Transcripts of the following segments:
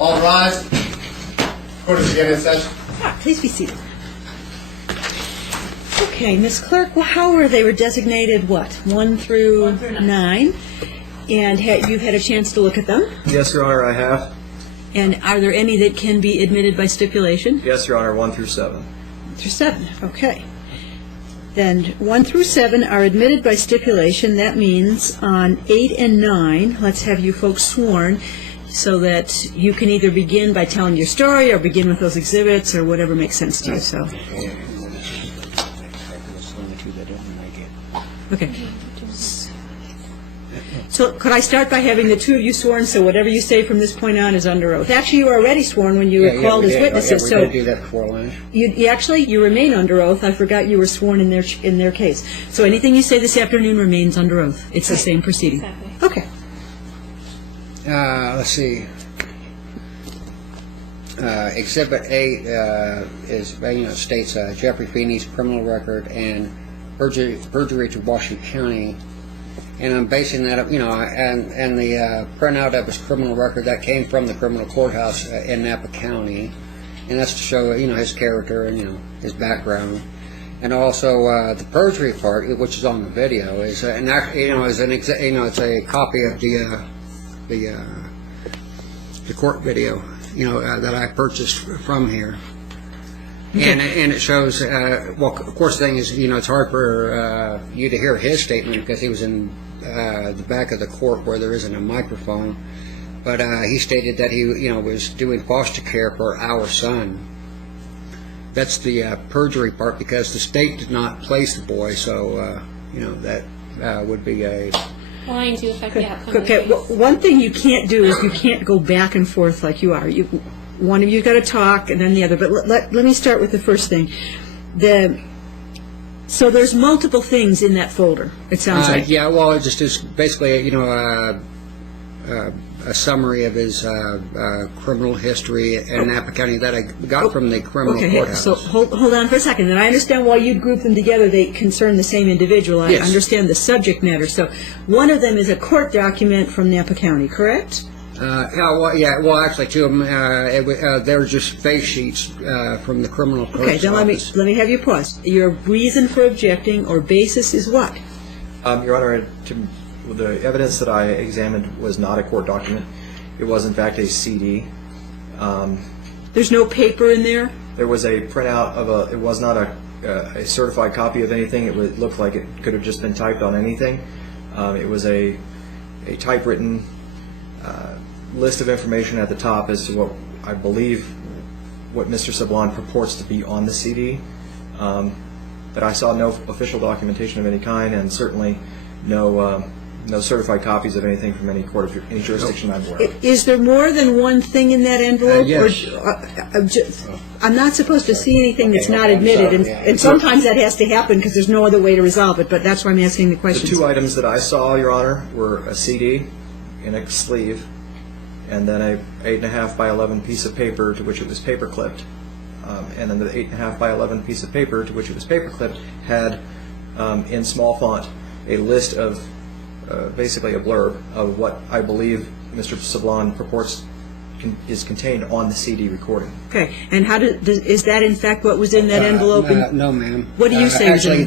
All rise. Court is again in session. Please be seated. Okay, Ms. Clerk, well, how were they? Were designated what? 1 through 9? And you've had a chance to look at them? Yes, Your Honor, I have. And are there any that can be admitted by stipulation? Yes, Your Honor, 1 through 7. 1 through 7, okay. Then 1 through 7 are admitted by stipulation. That means on 8 and 9, let's have you folks sworn so that you can either begin by telling your story or begin with those exhibits or whatever makes sense to you. So, okay. So could I start by having the two of you sworn so whatever you say from this point on is under oath? Actually, you were already sworn when you were called as witnesses. We did do that before lunch. You remain under oath. I forgot you were sworn in their case. So anything you say this afternoon remains under oath. It's the same proceeding. Exactly. Okay. Let's see. Exhibit A states Jeffrey Feeney's criminal record and perjury to Washington County. And I'm basing that up, and the printout of his criminal record that came from the criminal courthouse in Napa County, and that's to show, his character and his background, and also the perjury part, which is on the video, is it's a copy of the court video, that I purchased from here. And it shows, well, of course, the thing is, it's hard for you to hear his statement because he was in the back of the court where there isn't a microphone. But he stated that he, was doing foster care for our son. That's the perjury part because the state did not place the boy, so, that would be a... Lying to affect the outcome. Okay, well, one thing you can't do is you can't go back and forth like you are. One of you got to talk, and then the other. But let me start with the first thing. So there's multiple things in that folder. It sounds like. Yeah, well, it just is basically, a summary of his criminal history in Napa County that I got from the criminal courthouse. So hold on for a second. And I understand why you'd group them together. They concern the same individual. I understand the subject matter. So one of them is a court document from Napa County, correct? Well, actually, two of them, they were just face sheets from the criminal court's Okay, then office. let me have you pause. Your reason for objecting or basis is what? Your Honor, the evidence that I examined was not a court document. It was, in fact, a CD. There's no paper in there? There was a printout of it was not a certified copy of anything. It looked like it could have just been typed on anything. It was a typewritten list of information at the top as to what I believe what Mr. Sablon purports to be on the CD. But I saw no official documentation of any kind, and certainly no certified copies of anything from any court of any jurisdiction I'm aware of. Is there more than one thing in that envelope? Yes. I'm not supposed to see anything that's not admitted, and sometimes that has to happen because there's no other way to resolve it, but that's why I'm asking the The questions. two items that I saw, Your Honor, were a CD in a sleeve and then a 8.5 by 11 piece of paper to which it was paper clipped. And then the 8.5 by 11 piece of paper to which it was paper clipped had, in small font, a list of basically a blurb of what I believe Mr. Sablon purports is contained on the CD recording. Okay, and is that in fact what was in that envelope? No, ma'am. What do you say? Actually,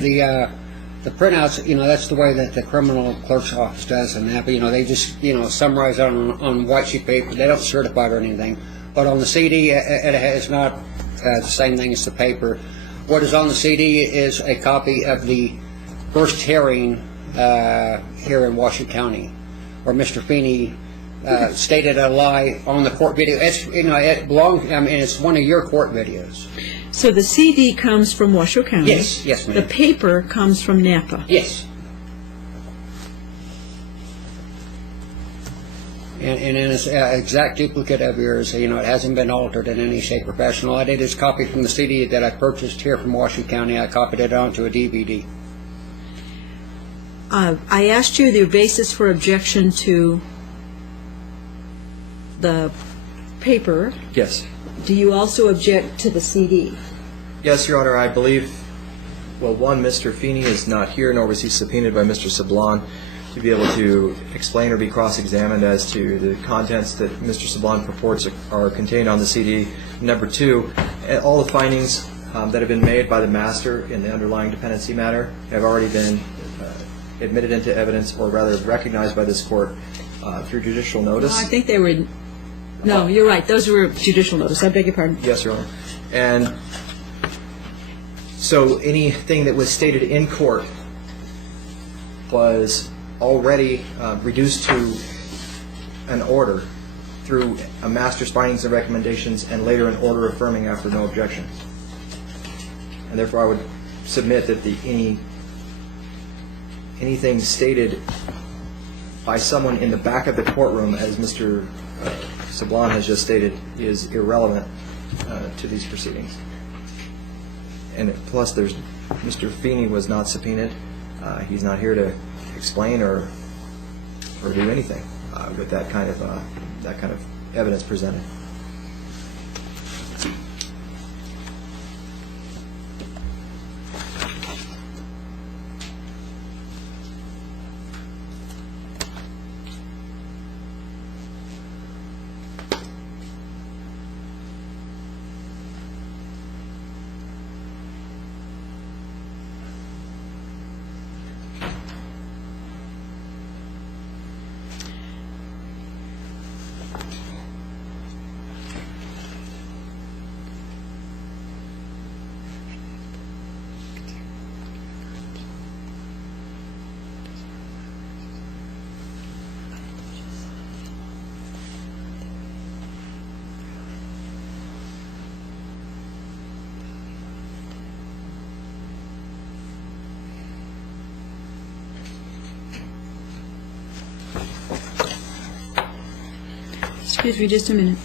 the printouts, that's the way that the criminal clerk's office does in Napa. They just, summarize it on white sheet paper. They don't certify it or anything. But on the CD, it is not the same thing as the paper. What is on the CD is a copy of the first hearing here in Washington County, where Mr. Feeney stated a lie on the court video. It's, it belongs. It's one of your court videos. So the CD comes from Washoe County. Yes, ma'am. The paper comes from Napa. Yes. And it's an exact duplicate of yours. It hasn't been altered in any shape or fashion. All I did is copy from the CD that I purchased here from Washington County. I copied it onto a DVD. I asked you the basis for objection to the paper. Yes. Do you also object to the CD? Yes, Your Honor, I believe, well, one, Mr. Feeney is not here, nor was he subpoenaed by Mr. Sablon. to be able to explain or be cross-examined as to the contents that Mr. Sablon purports are contained on the CD. Number two, all the findings that have been made by the master in the underlying dependency matter have already been admitted into evidence, or rather recognized by this court through judicial notice. I think they were, no, you're right, those were judicial notice, I beg your pardon. Yes, Your Honor. And so anything that was stated in court was already reduced to an order through a master's findings and recommendations, and later an order affirming after no objection. And therefore I would submit that anything stated by someone in the back of the courtroom, as Mr. Sablon has just stated, is irrelevant to these proceedings. And plus, Mr. Feeney was not subpoenaed. He's not here to explain or do anything with that kind of evidence presented. Excuse me just a minute.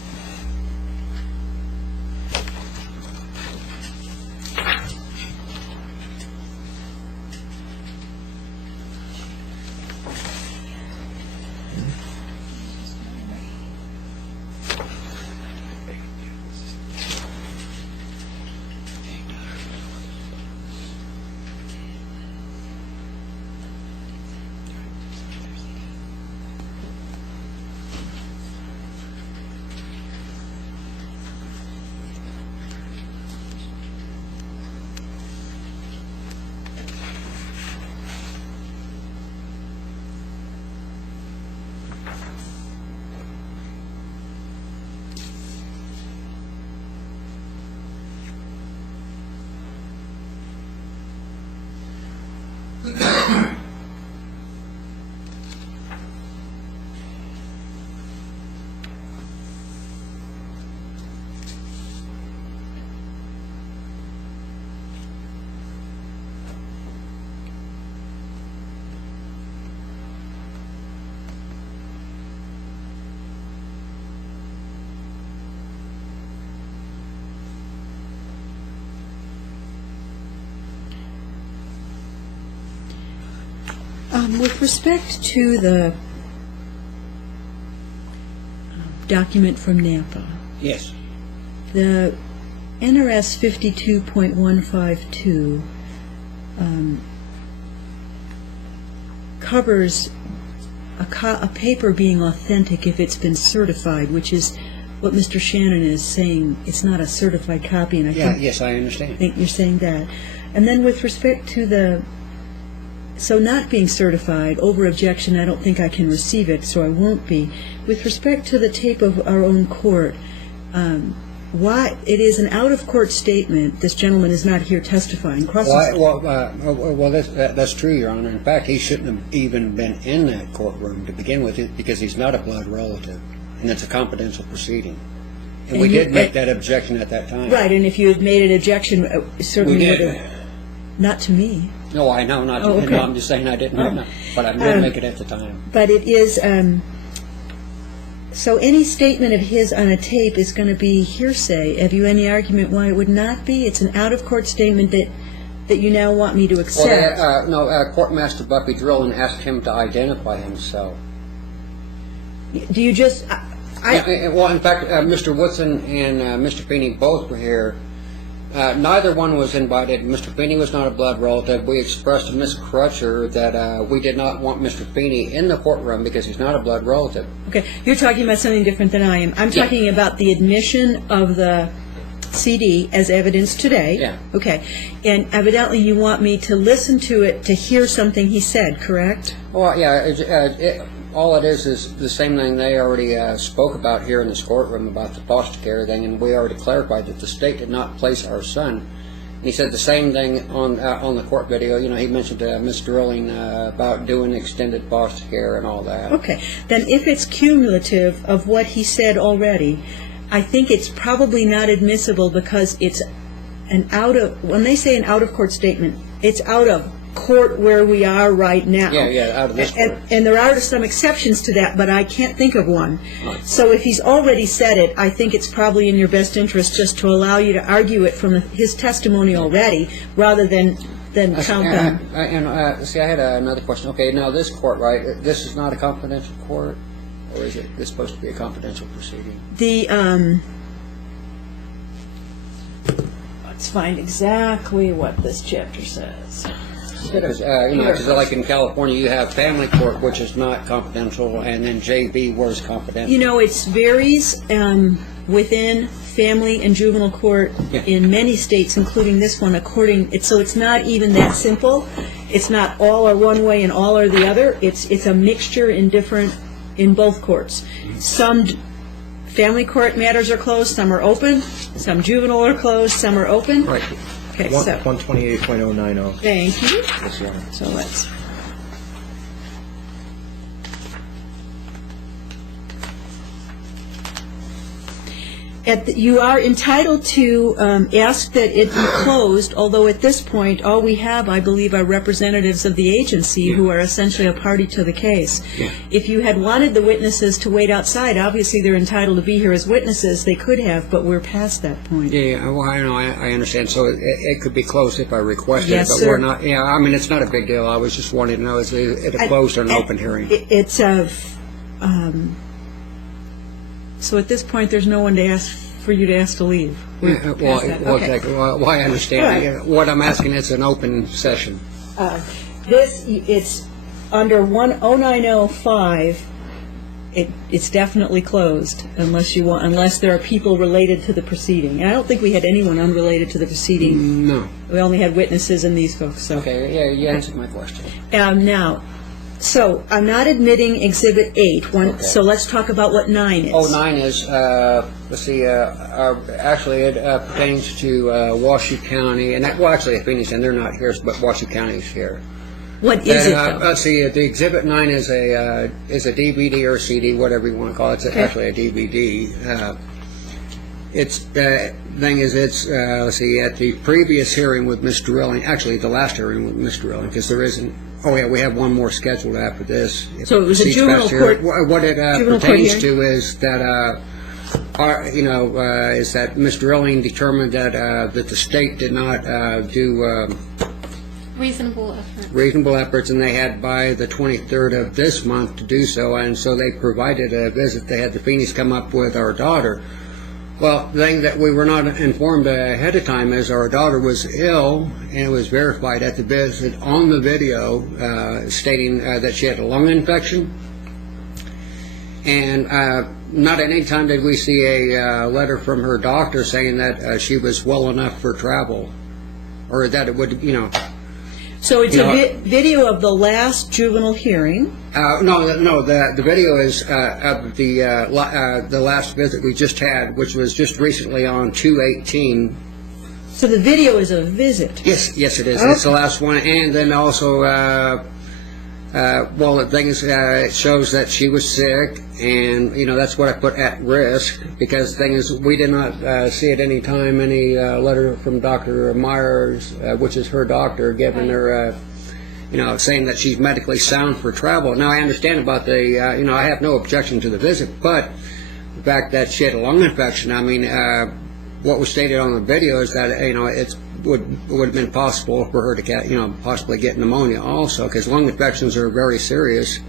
With respect to the document from Napa, Yes. the NRS 52.152 covers a paper being authentic if it's been certified, which is what Mr. Shannon is saying. It's not a certified copy, and I Yes, I understand. think you're saying that. And then with respect to so not being certified, over objection, I don't think I can receive it, so I won't be. With respect to the tape of our own court, why it is an out-of-court statement. This gentleman is not here testifying. That's true, Your Honor. In fact, he shouldn't have even been in that courtroom to begin with, because he's not a blood relative, and it's a confidential proceeding. And we did make that objection at that time. Right, and if you had made an objection, certainly We would did. have. Not to me. No, I know, not. Oh, okay. No, I'm just saying I didn't know, but I did make it at the time. But it is. So any statement of his on a tape is going to be hearsay. Have you any argument why it would not be? It's an out-of-court statement that you now want me to accept. Courtmaster Buffy Drillin asked him to identify himself. Do you just? Well, in fact, Mr. Woodson and Mr. Feeney both were here Neither one was invited. Mr. Feeney was not a blood relative. We expressed to Ms. Crutcher that we did not want Mr. Feeney in the courtroom because he's not a blood relative. Okay, you're talking about something different than I am. I'm talking about the admission of the CD as evidence today. Yeah. Okay, and evidently you want me to listen to it to hear something he said, correct? Well, yeah, all it is the same thing they already spoke about here in this courtroom about the foster care thing, and we already clarified that the state did not place our son. And he said the same thing on the court video. You know, he mentioned to Ms. Drilling about doing extended foster care and all that. Okay, then if it's cumulative of what he said already, I think it's probably not admissible because it's when they say an out-of-court statement, it's out of court where we are right now. Yeah, out of this court. And there are some exceptions to that, but I can't think of one. Right. So if he's already said it, I think it's probably in your best interest just to allow you to argue it from his testimony already, rather than count them. See, I had another question. Okay, now this court, right, this is not a confidential court? Or is it supposed to be a confidential proceeding? Let's find exactly what this chapter says. Because, like in California, you have family court, which is not confidential, and then JV, where is confidential. You know, it varies within family and juvenile court in many states, including this one, so it's not even that simple. It's not all are one way and all are the other. It's a mixture in both courts. Some family court matters are closed, some are open, some juvenile are closed, some are open. Right. Okay, so 128.090. thank you. Yes, Your Honor. So let's. You are entitled to ask that it be closed, although at this point, all we have, I believe, are representatives of the agency who are essentially a party to the case. Yeah. If you had wanted the witnesses to wait outside, obviously they're entitled to be here as witnesses. They could have, but we're past that point. Yeah, well, I know, I understand. So it could be closed if I requested yes, it, but sir. we're not. Yeah, I mean, it's not a big deal. I was just wanting to know, is it a closed or an open hearing? It's a... So at this point, there's no one to ask for you to ask to leave. Well, I understand. Right. What I'm asking is an open session. It's under 10905. It's definitely closed unless there are people related to the proceeding. And I don't think we had anyone unrelated to the proceeding. No. We only had witnesses and these folks. So. Okay. Yeah, you answered my question. Now. So, I'm not admitting Exhibit 8. Okay. So, let's talk about what 9 is. Oh, 9 is, let's see, actually it pertains to Washoe County, and actually, Phoenix, and they're not here, but Washoe County is here. What is it, though? Let's see, the Exhibit 9 is a DVD or a CD, whatever you want to call it. It's actually a DVD. It's thing is, let's see, at the previous hearing with Ms. Drilling, actually the last hearing with Ms. Drilling, because there isn't. Oh yeah, we have one more scheduled after this. So it was a juvenile court. What it pertains to is that, is that Ms. Drilling determined that the state did not do reasonable efforts, and they had by the 23rd of this month to do so, and so they provided a visit. They had the Feeneys come up with our daughter. Well, the thing that we were not informed ahead of time is our daughter was ill, and it was verified at the visit on the video stating that she had a lung infection. And not at any time did we see a letter from her doctor saying that she was well enough for travel, or that it would, So it's a video of the last juvenile hearing? No. The video is of the last visit we just had, which was just recently on 2/18. So the video is a visit? Yes, it is. Okay. It's the last one, and then also, the thing is, it shows that she was sick, and that's what I put at risk, because the thing is, we did not see at any time any letter from Dr. Myers, which is her doctor, giving her, saying that she's medically sound for travel. Now I understand about the, I have no objection to the visit, but the fact that she had a lung infection, I mean, what was stated on the video is that it would have been possible for her to get, possibly get pneumonia also, because lung infections are very serious,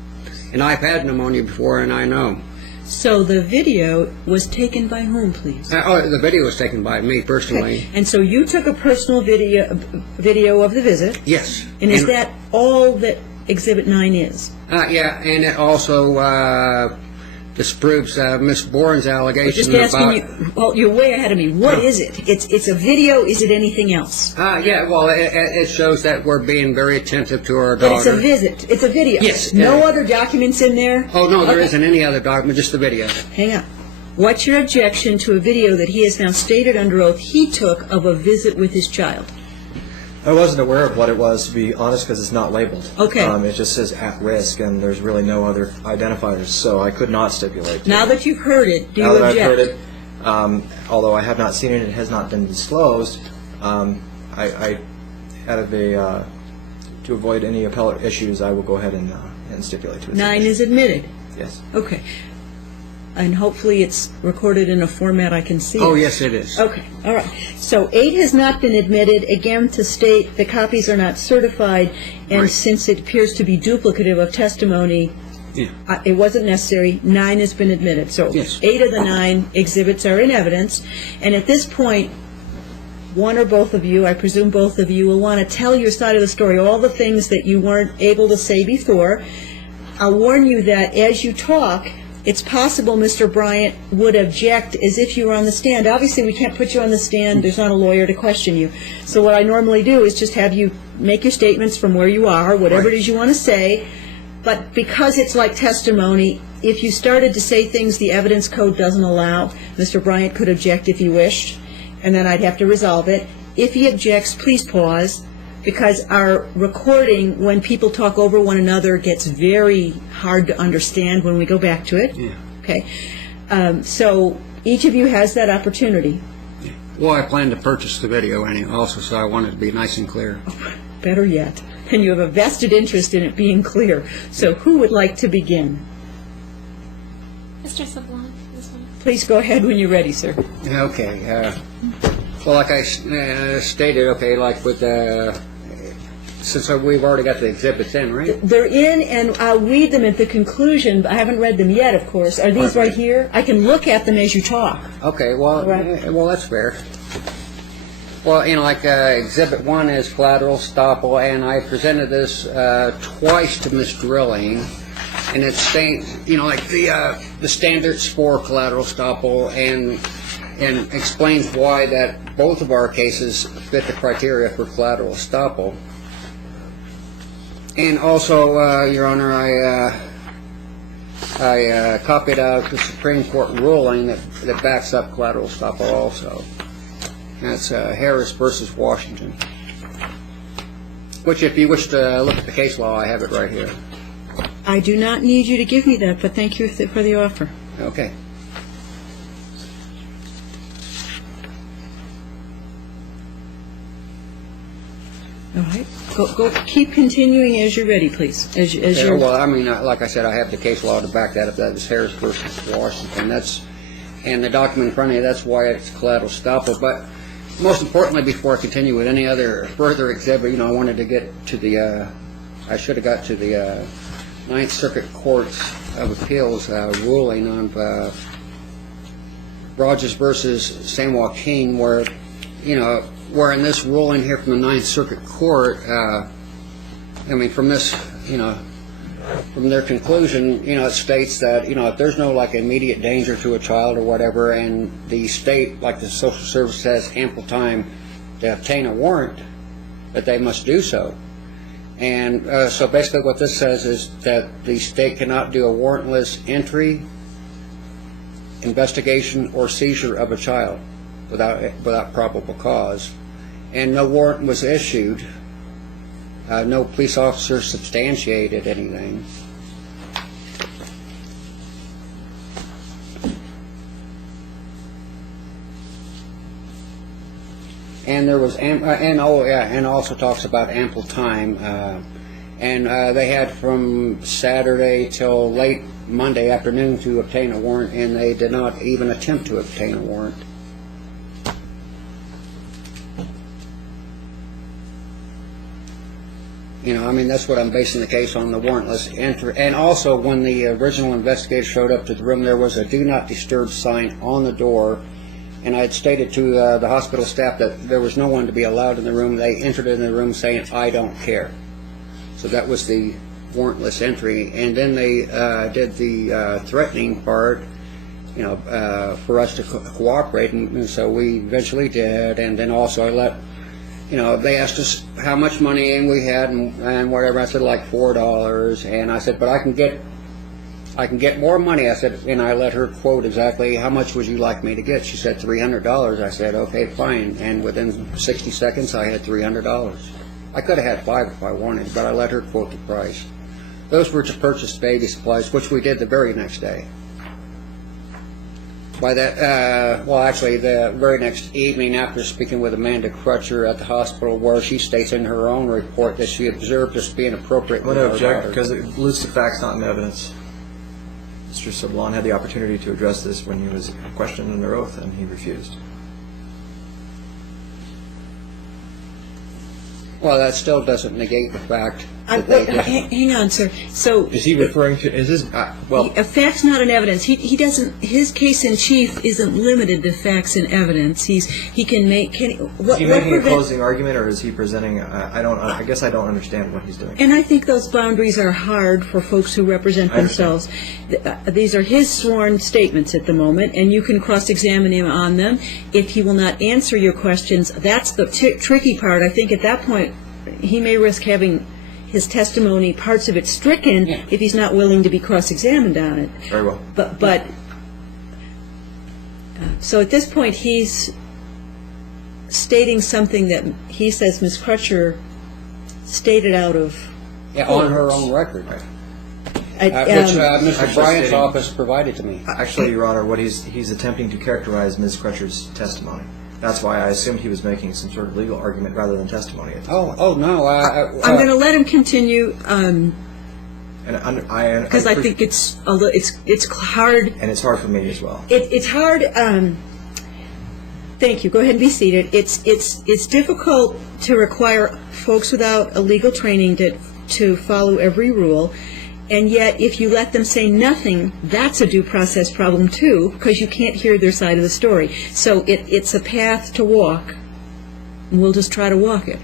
and I've had pneumonia before, and I know. So the video was taken by whom, please? The video was taken by me personally. Okay. And so you took a personal video of the visit? Yes. And is that all that Exhibit 9 is? Yeah, and it also disproves Miss Bourne's allegation Just asking about... you, well, you're way ahead of me. What is it? It's a video, is it anything else? Yeah, well, it shows that we're being very attentive to our daughter. But it's a visit, it's a video? Yes. No other documents in there? Oh, no, there Okay. isn't any other document, just the video. Hang on. What's your objection to a video that he has now stated under oath he took of a visit with his child? I wasn't aware of what it was, to be honest, because it's not labeled. Okay. It just says at risk, and there's really no other identifiers, so I could not stipulate. Now that you've heard it, do you Now that object? I've heard it, although I have not seen it, it has not been disclosed. I out of a to avoid any appellate issues, I will go ahead and stipulate to it. 9 is admitted. Yes. Okay. And hopefully it's recorded in a format I can see. Oh, yes, it is. Okay, all right. So 8 has not been admitted, again, to state the copies are not certified, and Right. since it appears to be duplicative of testimony, Yeah. it wasn't necessary. 9 has been admitted. So Yes. 8 of the 9 exhibits are in evidence, and at this point, one or both of you, I presume both of you, will want to tell your side of the story, all the things that you weren't able to say before. I'll warn you that as you talk, it's possible Mr. Bryant would object as if you were on the stand. Obviously, we can't put you on the stand. There's not a lawyer to question you. So what I normally do is just have you make your statements from where you are, whatever it is you want to say. But because it's like testimony, if you started to say things the evidence code doesn't allow, Mr. Bryant could object if he wished, and then I'd have to resolve it. If he objects, please pause, because our recording, when people talk over one another, gets very hard to understand when we go back to it. Yeah. Okay. So each of you has that opportunity. Well, I plan to purchase the video anyway also, so I want it to be nice and clear. Better yet. And you have a vested interest in it being clear. So who would like to begin? Mr. Sablon, this one. Please go ahead when you're ready, sir. Okay. Well, like I stated, okay, like with since we've already got the exhibits in, right? They're in, and I'll read them at the conclusion. I haven't read them yet, of course. Are these right here? I can look at them as you talk. Okay, well, Right. well, that's fair. Well, like Exhibit 1 is collateral estoppel, and I presented this twice to Ms. Drilling, and it states, like the standards for collateral estoppel, and explains why that both of our cases fit the criteria for collateral estoppel. And also, Your Honor, I copied out the Supreme Court ruling that backs up collateral estoppel also. That's Harris versus Washington. Which, if you wish to look at the case law, I have it right here. I do not need you to give me that, but thank you for the offer. Okay. All right. Go. Keep continuing as you're ready, please. As Yeah, you're. well, I mean, like I said, I have the case law to back that up. That is Harris versus Washington. And the document in front of you, that's why it's collateral estoppel. But most importantly, before I continue with any other further exhibit, I wanted to get to the, I should have got to the Ninth Circuit Courts of Appeals ruling on Rogers versus San Joaquin, where, where in this ruling here from the Ninth Circuit Court, from this, from their conclusion, it states that, if there's no, immediate danger to a child or whatever, and the state, like the social service, has ample time to obtain a warrant, that they must do so. And so basically what this says is that the state cannot do a warrantless entry, investigation, or seizure of a child without probable cause. And no warrant was issued. No police officer substantiated anything. And there was, and also talks about ample time. And they had from Saturday till late Monday afternoon to obtain a warrant, and they did not even attempt to obtain a warrant. You know, I mean, that's what I'm basing the case on, the warrantless entry. And also, when the original investigator showed up to the room, there was a do not disturb sign on the door. And I had stated to the hospital staff that there was no one to be allowed in the room. They entered in the room saying, "I don't care." So that was the warrantless entry. And then they did the threatening part, you know, for us to cooperate. And so we eventually did. And then also I let, you know, they asked us how much money we had and whatever. I said like $4. And I said, but I can get more money. I said, and I let her quote exactly, how much would you like me to get? She said $300. I said, okay, fine. And within 60 seconds, I had $300. I could have had $5 if I wanted, but I let her quote the price. Those were to purchase baby supplies, which we did the very next day. By that, well, actually, the very next evening, after speaking with Amanda Crutcher at the hospital, where she states in her own report that she observed us being appropriate. I'm going to object because it alludes to facts, not in evidence. Mr. Sablon had the opportunity to address this when he was questioned under oath, and he refused. Well, that still doesn't negate the fact that they did. Hang on, sir. So Is he referring to? Is this? Well, a fact's not an evidence. He doesn't. His case in chief isn't limited to facts and evidence. He can make. is he making a closing argument, or is he presenting? I don't. I guess I don't understand what he's doing. And I think those boundaries are hard for folks who represent themselves. These are his sworn statements at the moment, and you can cross-examine him on them. If he will not answer your questions, that's the tricky part. I think at that point, he may risk having his testimony, parts of it stricken, if he's not willing to be cross-examined on it. Very well. But so at this point, he's stating something that he says Ms. Crutcher stated out of on her own record, which Mr. Bryant's office provided to me. Actually, Your Honor, what he's attempting to characterize Ms. Crutcher's testimony. That's why I assumed he was making some sort of legal argument rather than testimony. Oh no! I'm going to let him continue because I think it's hard. And it's hard for me as well. It's hard. Thank you. Go ahead and be seated. It's difficult to require folks without a legal training to follow every rule. And yet, if you let them say nothing, that's a due process problem, too, because you can't hear their side of the story. So it's a path to walk, and we'll just try to walk it.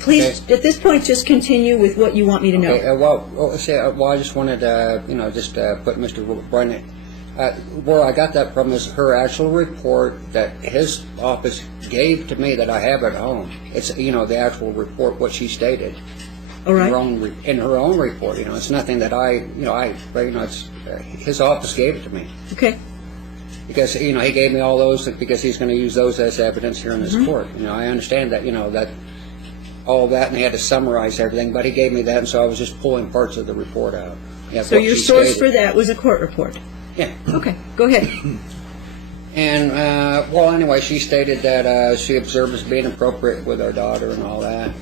Please, at this point, just continue with what you want me to know. Okay, I just wanted to, put Mr. Bryant, where I got that from is her actual report that his office gave to me that I have at home. It's, the actual report, what she stated. All right. In her own report, it's nothing that it's his office gave it to me. Okay. Because he gave me all those because he's going to use those as evidence here in this court. I understand that that all that, and he had to summarize everything, but he gave me that, and so I was just pulling parts of the report out. So your source for that was a court report. Yeah. Okay. Go ahead. And anyway, she stated that she observed us being appropriate with our daughter and all that.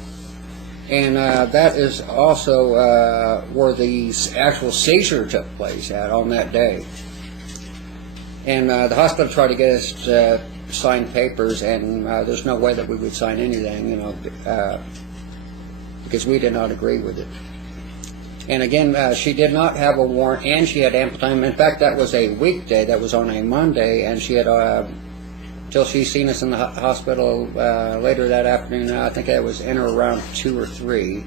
And that is also where the actual seizure took place on that day. And the hospital tried to get us to sign papers, and there's no way that we would sign anything, because we did not agree with it. And again, she did not have a warrant, and she had ample time. In fact, that was a weekday. That was on a Monday, and she had till she seen us in the hospital later that afternoon. I think it was in or around 2 or 3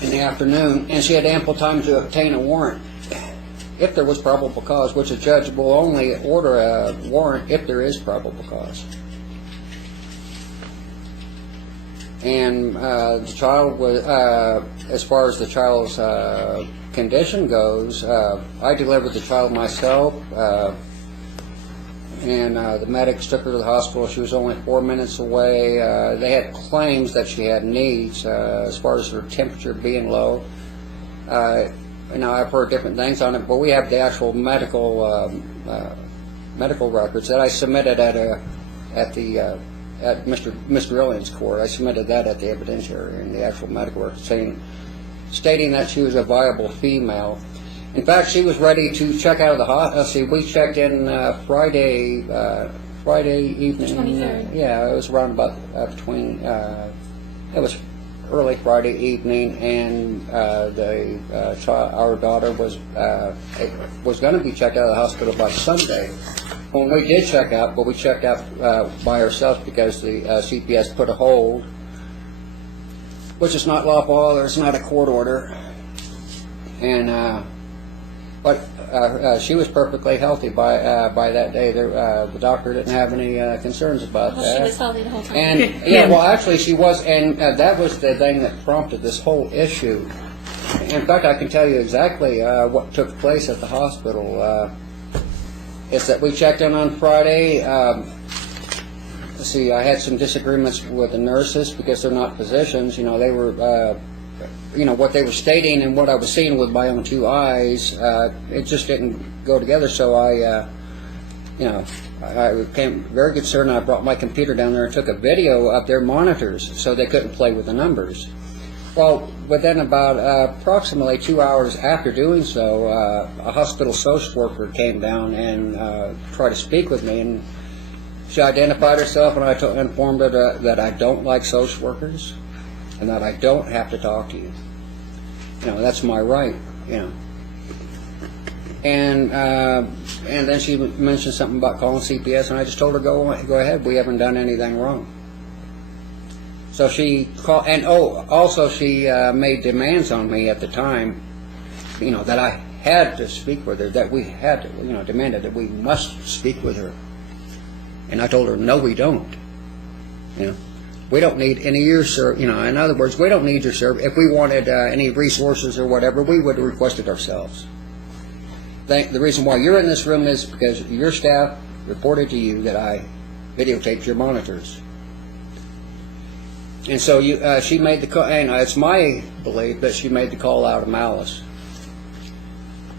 in the afternoon, and she had ample time to obtain a warrant if there was probable cause, which a judge will only order a warrant if there is probable cause. And the child was, as far as the child's condition goes, I delivered the child myself. And the medics took her to the hospital. She was only 4 minutes away. They had claims that she had needs as far as her temperature being low. I've heard different things on it, but we have the actual medical records that I submitted at Mr. Ellion's court. I submitted that at the evidentiary and the actual medical records stating that she was a viable female. In fact, she was ready to check out of the hospital. We checked in Friday evening. 23rd. Yeah, it was around about between. It was early Friday evening, and our daughter was going to be checked out of the hospital by Sunday. When we did check out, but we checked out by ourselves because the CPS put a hold, which is not lawful. There's not a court order, and but she was perfectly healthy by that day. The doctor didn't have any concerns about Well, that. she was healthy the whole time. And yeah, well, actually, she was, and that was the thing that prompted this whole issue. In fact, I can tell you exactly what took place at the hospital. It's that we checked in on Friday. Let's see, I had some disagreements with the nurses because they're not physicians. You know, they were, what they were stating and what I was seeing with my own two eyes, it just didn't go together. So I became very concerned. I brought my computer down there and took a video of their monitors so they couldn't play with the numbers. Well, within about approximately 2 hours after doing so, a hospital social worker came down and tried to speak with me, and she identified herself, and I informed her that I don't like social workers and that I don't have to talk to you. You know, that's my right, you know. And then she mentioned something about calling CPS, and I just told her, go ahead, we haven't done anything wrong. So she called, and also she made demands on me at the time, you know, that I had to speak with her, that we had to, you know, demanded that we must speak with her. And I told her, no, we don't. You know, we don't need any of your service. You know, in other words, we don't need your service. If we wanted any resources or whatever, we would have requested ourselves. The reason why you're in this room is because your staff reported to you that I videotaped your monitors. And so she made the call, and it's my belief that she made the call out of malice.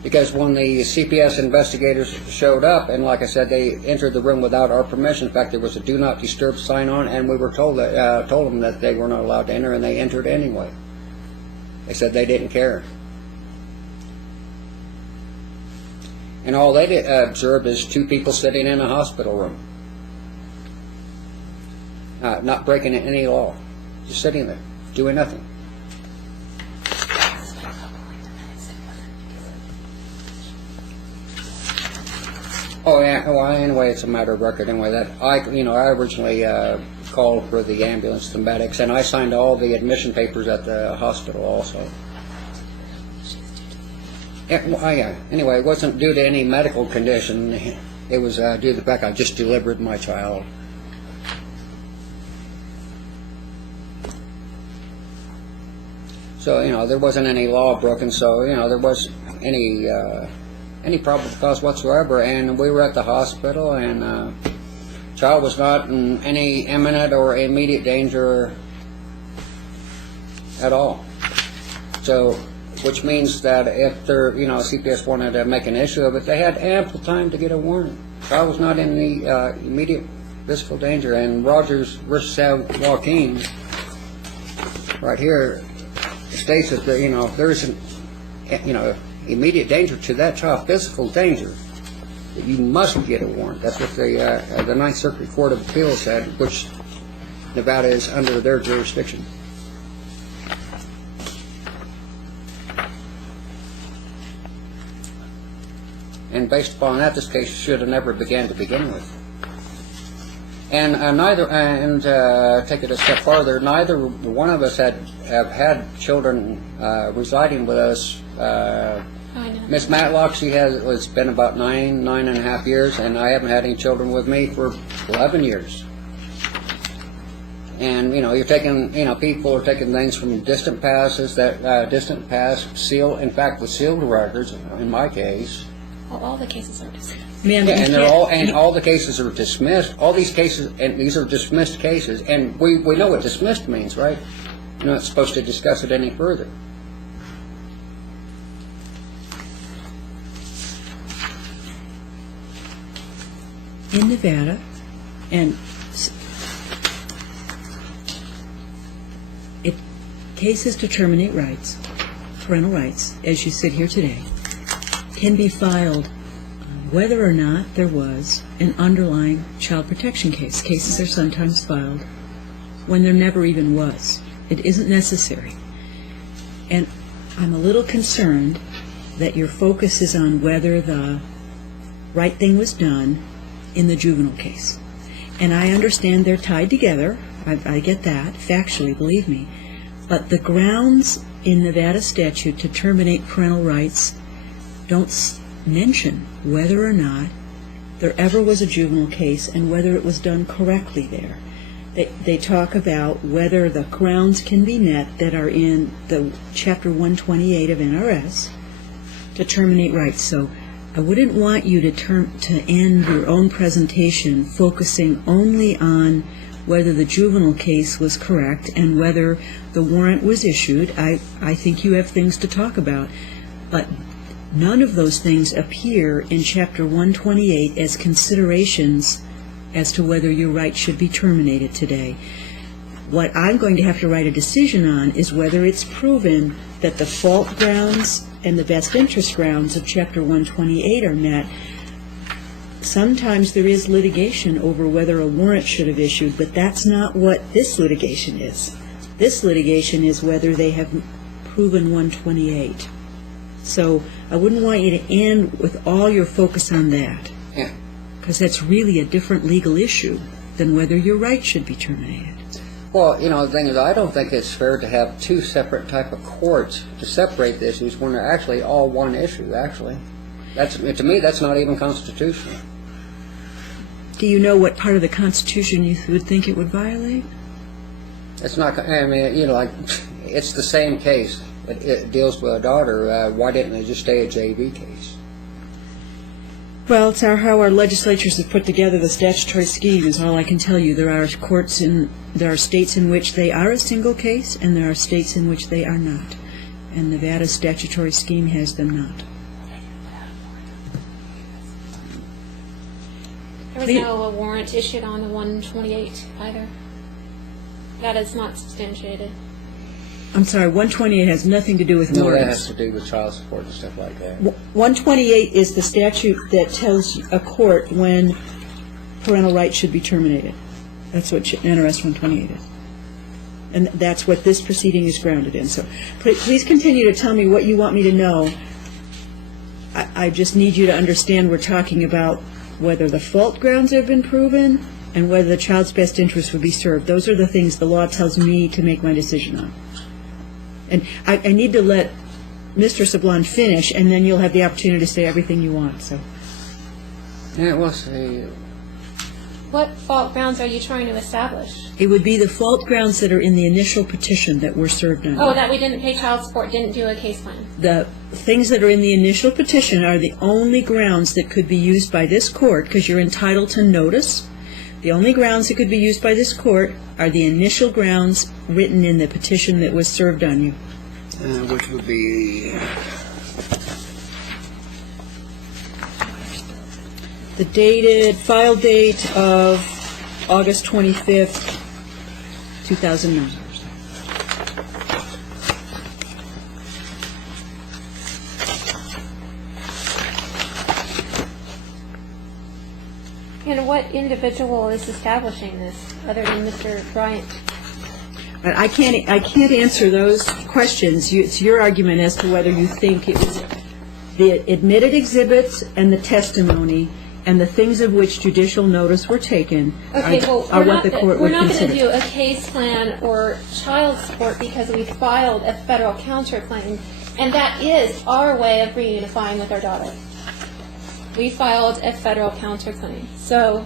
Because when the CPS investigators showed up, and like I said, they entered the room without our permission. In fact, there was a "Do Not Disturb" sign on, and we were told them that they were not allowed to enter, and they entered anyway. They said they didn't care. And all they observed is two people sitting in a hospital room, not breaking any law. Just sitting there, doing nothing. Oh, yeah. Well, anyway, it's a matter of record. Anyway, that I originally called for the ambulance, the medics, and I signed all the admission papers at the hospital also. Yeah, well, yeah. Anyway, it wasn't due to any medical condition. It was due to the fact I just delivered my child. So, you know, there wasn't any law broken, so, you know, there wasn't any probable cause whatsoever. And we were at the hospital, and child was not in any imminent or immediate danger at all. So, which means that if CPS wanted to make an issue of it, they had ample time to get a warrant. Child was not in the immediate physical danger. And Rogers versus San Joaquin, right here, states that if there isn't immediate danger to that child, physical danger, that you must get a warrant. That's what the Ninth Circuit Court of Appeals said, which Nevada is under their jurisdiction. And based upon that, this case should have never began to begin with. And take it a step farther, neither one of us have had children residing with us. Miss Matlock, it's been about 9.5 years, and I haven't had any children with me for 11 years. And you're taking, people are taking things from distant passes, distant past sealed, in fact, with sealed records. In my case, well, all the cases are dismissed. Ma'am, all the cases are dismissed. All these cases, and these are dismissed cases, and we know what dismissed means, right? You're not supposed to discuss it any further. in Nevada, and cases to terminate rights, parental rights, as you sit here today, can be filed whether or not there was an underlying child protection case. Cases are sometimes filed when there never even was It isn't necessary. And I'm a little concerned that your focus is on whether the right thing was done in the juvenile case. And I understand they're tied together. I get that, factually, believe me. But the grounds in Nevada statute to terminate parental rights don't mention whether or not there ever was a juvenile case and whether it was done correctly there. They talk about whether the grounds can be met that are in the Chapter 128 of NRS to terminate rights. So I wouldn't want you to end your own presentation focusing only on whether the juvenile case was correct and whether the warrant was issued. I think you have things to talk about, but none of those things appear in Chapter 128 as considerations as to whether your rights should be terminated today. What I'm going to have to write a decision on is whether it's proven that the fault grounds and the best interest grounds of Chapter 128 are met. Sometimes there is litigation over whether a warrant should have issued, but that's not what this litigation is. This litigation is whether they have proven 128. So I wouldn't want you to end with all your focus on that. Yeah. Because that's really a different legal issue than whether your rights should be terminated. Well, the thing is, I don't think it's fair to have two separate type of courts to separate the issues when they're actually all one issue, actually. To me, that's not even constitutional. Do you know what part of the Constitution you would think it would violate? It's not, it's the same case. It deals with a daughter. Why didn't they just stay a JV case? Well, it's how our legislatures have put together the statutory scheme is all I can tell you. There are states in which they are a single case, and there are states in which they are not. And Nevada's statutory scheme has them not. There was no warrant issued on the 128 either. That is not substantiated. I'm sorry, 128 has nothing to do with No, warrants. that has to do with child support and stuff like that. 128 is the statute that tells a court when parental rights should be terminated. That's what NRS 128 is. And that's what this proceeding is grounded in. So please continue to tell me what you want me to know. I just need you to understand we're talking about whether the fault grounds have been proven and whether the child's best interest would be served. Those are the things the law tells me to make my decision on. And I need to let Mr. Sablon finish, and then you'll have the opportunity to say everything you want. So, Yeah, we'll see. What fault grounds are you trying to establish? it would be the fault grounds that are in the initial petition that were served on. Oh, that we didn't pay child support, didn't do a case plan. The things that are in the initial petition are the only grounds that could be used by this court, because you're entitled to notice. The only grounds that could be used by this court are the initial grounds written in the petition that was served on you. Which would be... The file date of August 25th, 2009. And what individual is establishing this, other than Mr. Bryant? I can't answer those questions. It's your argument as to whether you think it was the admitted exhibits and the testimony and the things of which judicial notice were taken Okay, well, are what the court we're would not going to consider. do a case plan or child support because we filed a federal counterclaim, and that is our way of reunifying with our daughter. We filed a federal counterclaim. So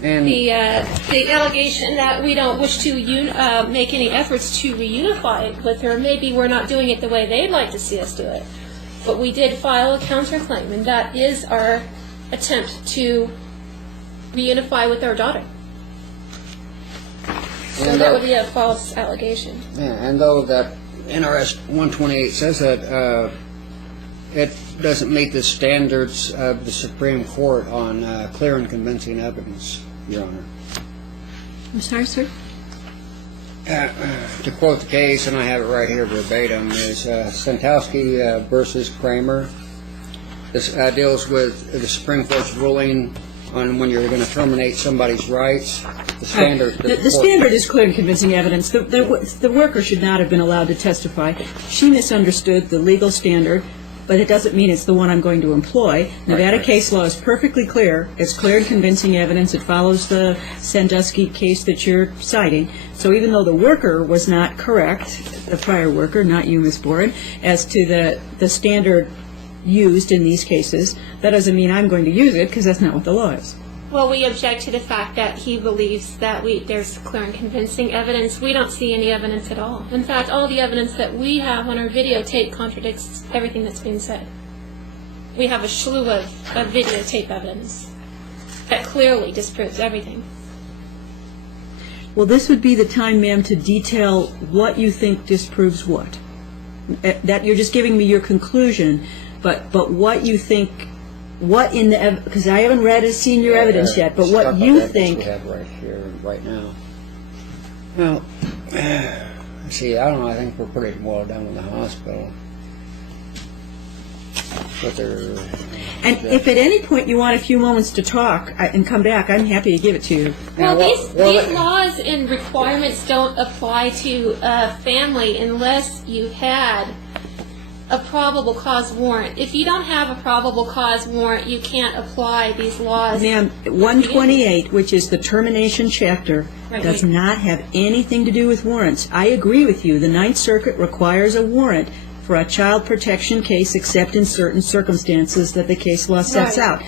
the allegation that we don't wish to make any efforts to reunify with her, maybe we're not doing it the way they'd like to see us do it. But we did file a counterclaim, and that is our attempt to reunify with our daughter. So that would be a false allegation. Yeah, and though that NRS 128 says that it doesn't meet the standards of the Supreme Court on clear and convincing evidence, Your Honor. I'm sorry, sir? To quote the case, and I have it right here verbatim, is Santowski versus Kramer. This deals with the Supreme Court's ruling on when you're going to terminate somebody's rights. The standard. The standard is clear and convincing evidence. The worker should not have been allowed to testify. She misunderstood the legal standard, but it doesn't mean it's the one I'm going to employ. Nevada case law is perfectly clear. It's clear and convincing evidence. It follows the Sandusky case that you're citing. So even though the worker was not correct, the prior worker, not you, Ms. Boren, as to the standard used in these cases, that doesn't mean I'm going to use it, because that's not what the law is. Well, we object to the fact that he believes that there's clear and convincing evidence. We don't see any evidence at all. In fact, all the evidence that we have on our videotape contradicts everything that's being said. We have a slew of videotape evidence that clearly disproves everything. Well, this would be the time, ma'am, to detail what you think disproves what. That you're just giving me your conclusion, but what you think, what in the, because I haven't seen your evidence yet, but what you think. We have right here, right now. Well, see, I don't know. I think we're pretty well done with the hospital. But they're. And if at any point you want a few moments to talk and come back, I'm happy to give it to you. Well, these laws and requirements don't apply to a family unless you had a probable cause warrant. If you don't have a probable cause warrant, you can't apply these laws. Ma'am, 128, which is the termination chapter, does not have anything to do with warrants. I agree with you. The Ninth Circuit requires a warrant for a child protection case except in certain circumstances that the case law sets out.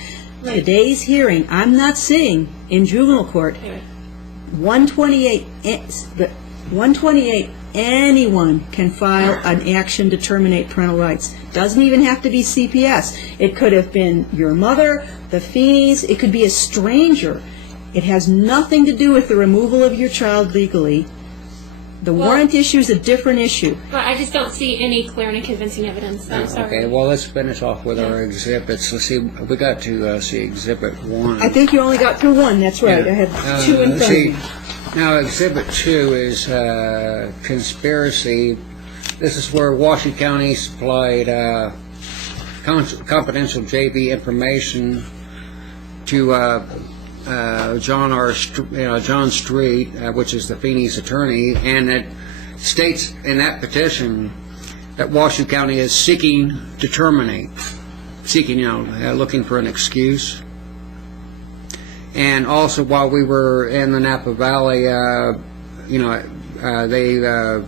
Today's hearing, I'm not saying in juvenile court, 128, anyone can file an action to terminate parental rights. Doesn't even have to be CPS. It could have been your mother, the Feeneys, it could be a stranger. It has nothing to do with the removal of your child legally. The warrant issue is a different issue. Well, I just don't see any clear and convincing evidence. I'm sorry. Okay, well, let's finish off with our exhibits. Let's see, we got to see Exhibit 1. I think you only got through one, that's right. I had two in front of me. Now, Exhibit 2 is conspiracy. This is where Washington County supplied confidential JV information to John Street, which is the Feeney's attorney, and it states in that petition that Washington County is seeking to terminate, looking for an excuse. And also, while we were in the Napa Valley, they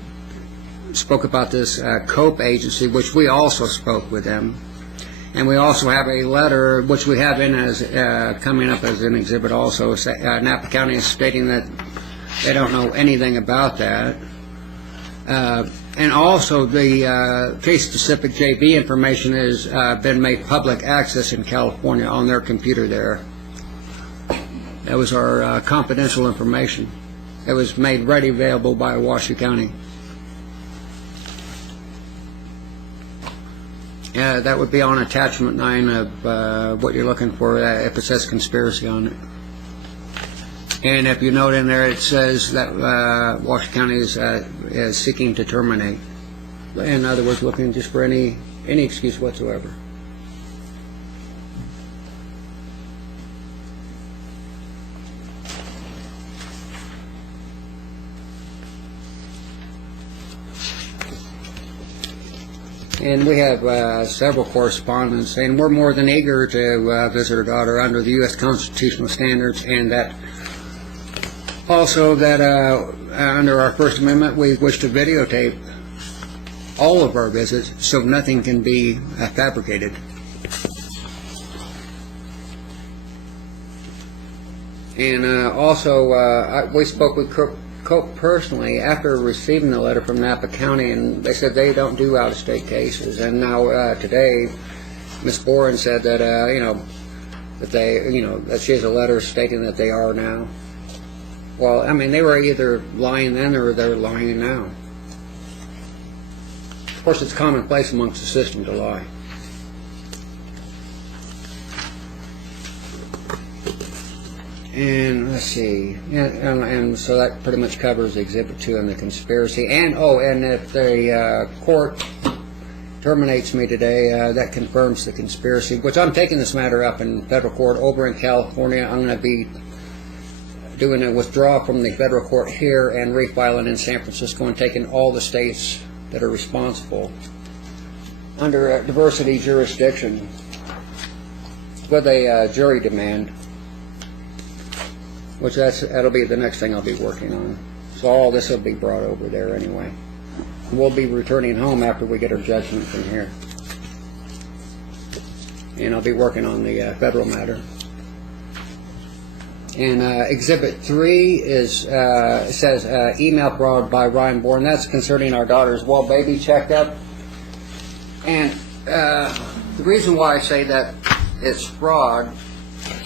spoke about this COPE agency, which we also spoke with them. And we also have a letter, which we have in as coming up as an exhibit also. Napa County is stating that they don't know anything about that. And also, the case-specific JV information has been made public access in California on their computer there. That was our confidential information. It was made ready available by Washoe County. That would be on attachment 9 of what you're looking for, if it says conspiracy on it. And if you note in there, it says that Washoe County is seeking to terminate. In other words, looking just for any excuse whatsoever. And we have several correspondents, and we're more than eager to visit our daughter under the U.S. constitutional standards, and that also that under our First Amendment, we wish to videotape all of our visits so nothing can be fabricated. And also, we spoke with Cope personally after receiving the letter from Napa County, and they said they don't do out-of-state cases. And now today, Ms. Boren said that that that she has a letter stating that they are now. Well, I mean, they were either lying then or they're lying now. Of course, it's commonplace amongst the system to lie. And let's see, and so that pretty much covers Exhibit 2 and the conspiracy. And if the court terminates me today, that confirms the conspiracy, which I'm taking this matter up in federal court over in California. I'm going to be doing a withdrawal from the federal court here and refiling in San Francisco and taking all the states that are responsible under a diversity jurisdiction with a jury demand, which that'll be the next thing I'll be working on. So all this will be brought over there anyway. We'll be returning home after we get our judgment from here. And I'll be working on the federal matter. And Exhibit 3 is, it says email fraud by Ryan Bourne. That's concerning our daughter's well baby checkup. And the reason why I say that it's fraud,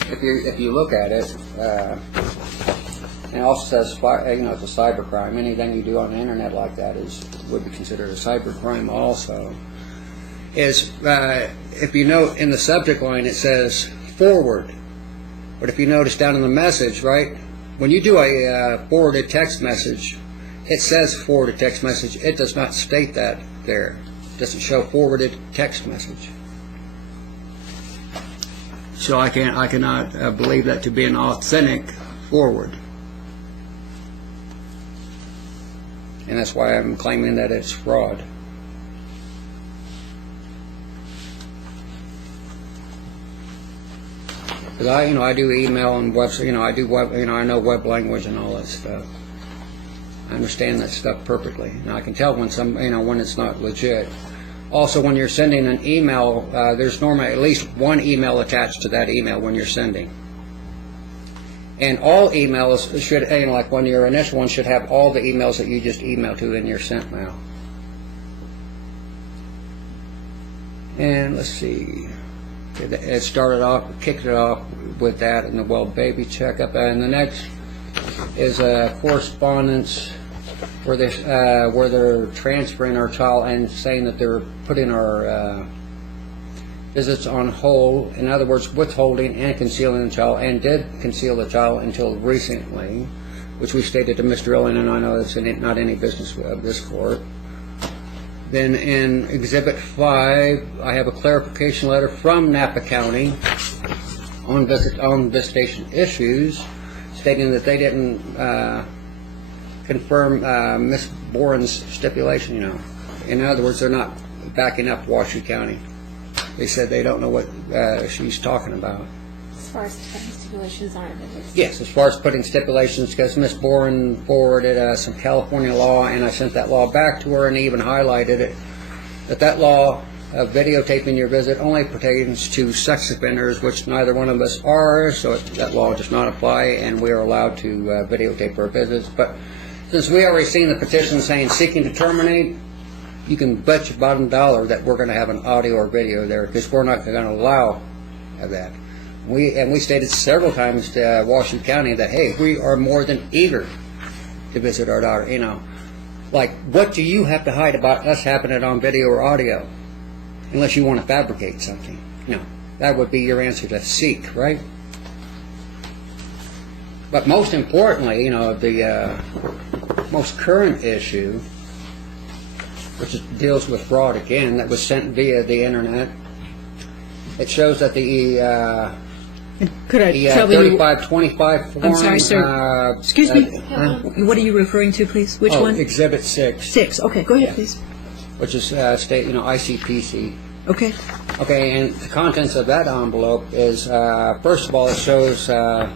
if you look at it, and it also says, it's a cyber crime. Anything you do on the internet like that would be considered a cyber crime also. Is if you note in the subject line it says forward, but if you notice down in the message, right, when you do a forwarded text message, it says forwarded text message. It does not state that there. It doesn't show forwarded text message. So I cannot believe that to be an authentic forward. And that's why I'm claiming that it's fraud. Because I do email and web, I do web, I know web language and all that stuff. I understand that stuff perfectly, and I can tell when when it's not legit. Also, when you're sending an email, there's normally at least one email attached to that email when you're sending. And all emails should, like when your initial one should have all the emails that you just emailed to in your sent mail. And let's see. It started off, kicked it off with that and the well baby checkup. And the next is a correspondence where they're transferring our child and saying that they're putting our visits on hold. In other words, withholding and concealing the child, and did conceal the child until recently, which we stated to Mr. Ellen, and I know that's not any business of this court. Then in Exhibit 5, I have a clarification letter from Napa County on visitation issues, stating that they didn't confirm Ms. Boren's stipulation. In other words, they're not backing up Washoe County. They said they don't know what she's talking about. As far as putting stipulations on it. Yes, as far as putting stipulations, because Ms. Boren forwarded some California law, and I sent that law back to her and even highlighted it, that law of videotaping your visit only pertains to sex offenders, which neither one of us are, so that law does not apply, and we are allowed to videotape our visits. But since we already seen the petition saying seeking to terminate, you can bet your bottom dollar that we're going to have an audio or video there, because we're not going to allow that. We stated several times to Washoe County that, hey, we are more than eager to visit our daughter. Like, what do you have to hide about us having it on video or audio? Unless you want to fabricate something. That would be your answer to seek, right? But most importantly, the most current issue, which deals with fraud again, that was sent via the internet. It shows that the Could I tell you? 3525 form. I'm sorry, sir. Excuse me. What are you referring to, please? Which one? Exhibit 6. 6. Okay, go ahead, please. Which is ICPC. Okay. Okay, and the contents of that envelope is, first of all, it shows, let's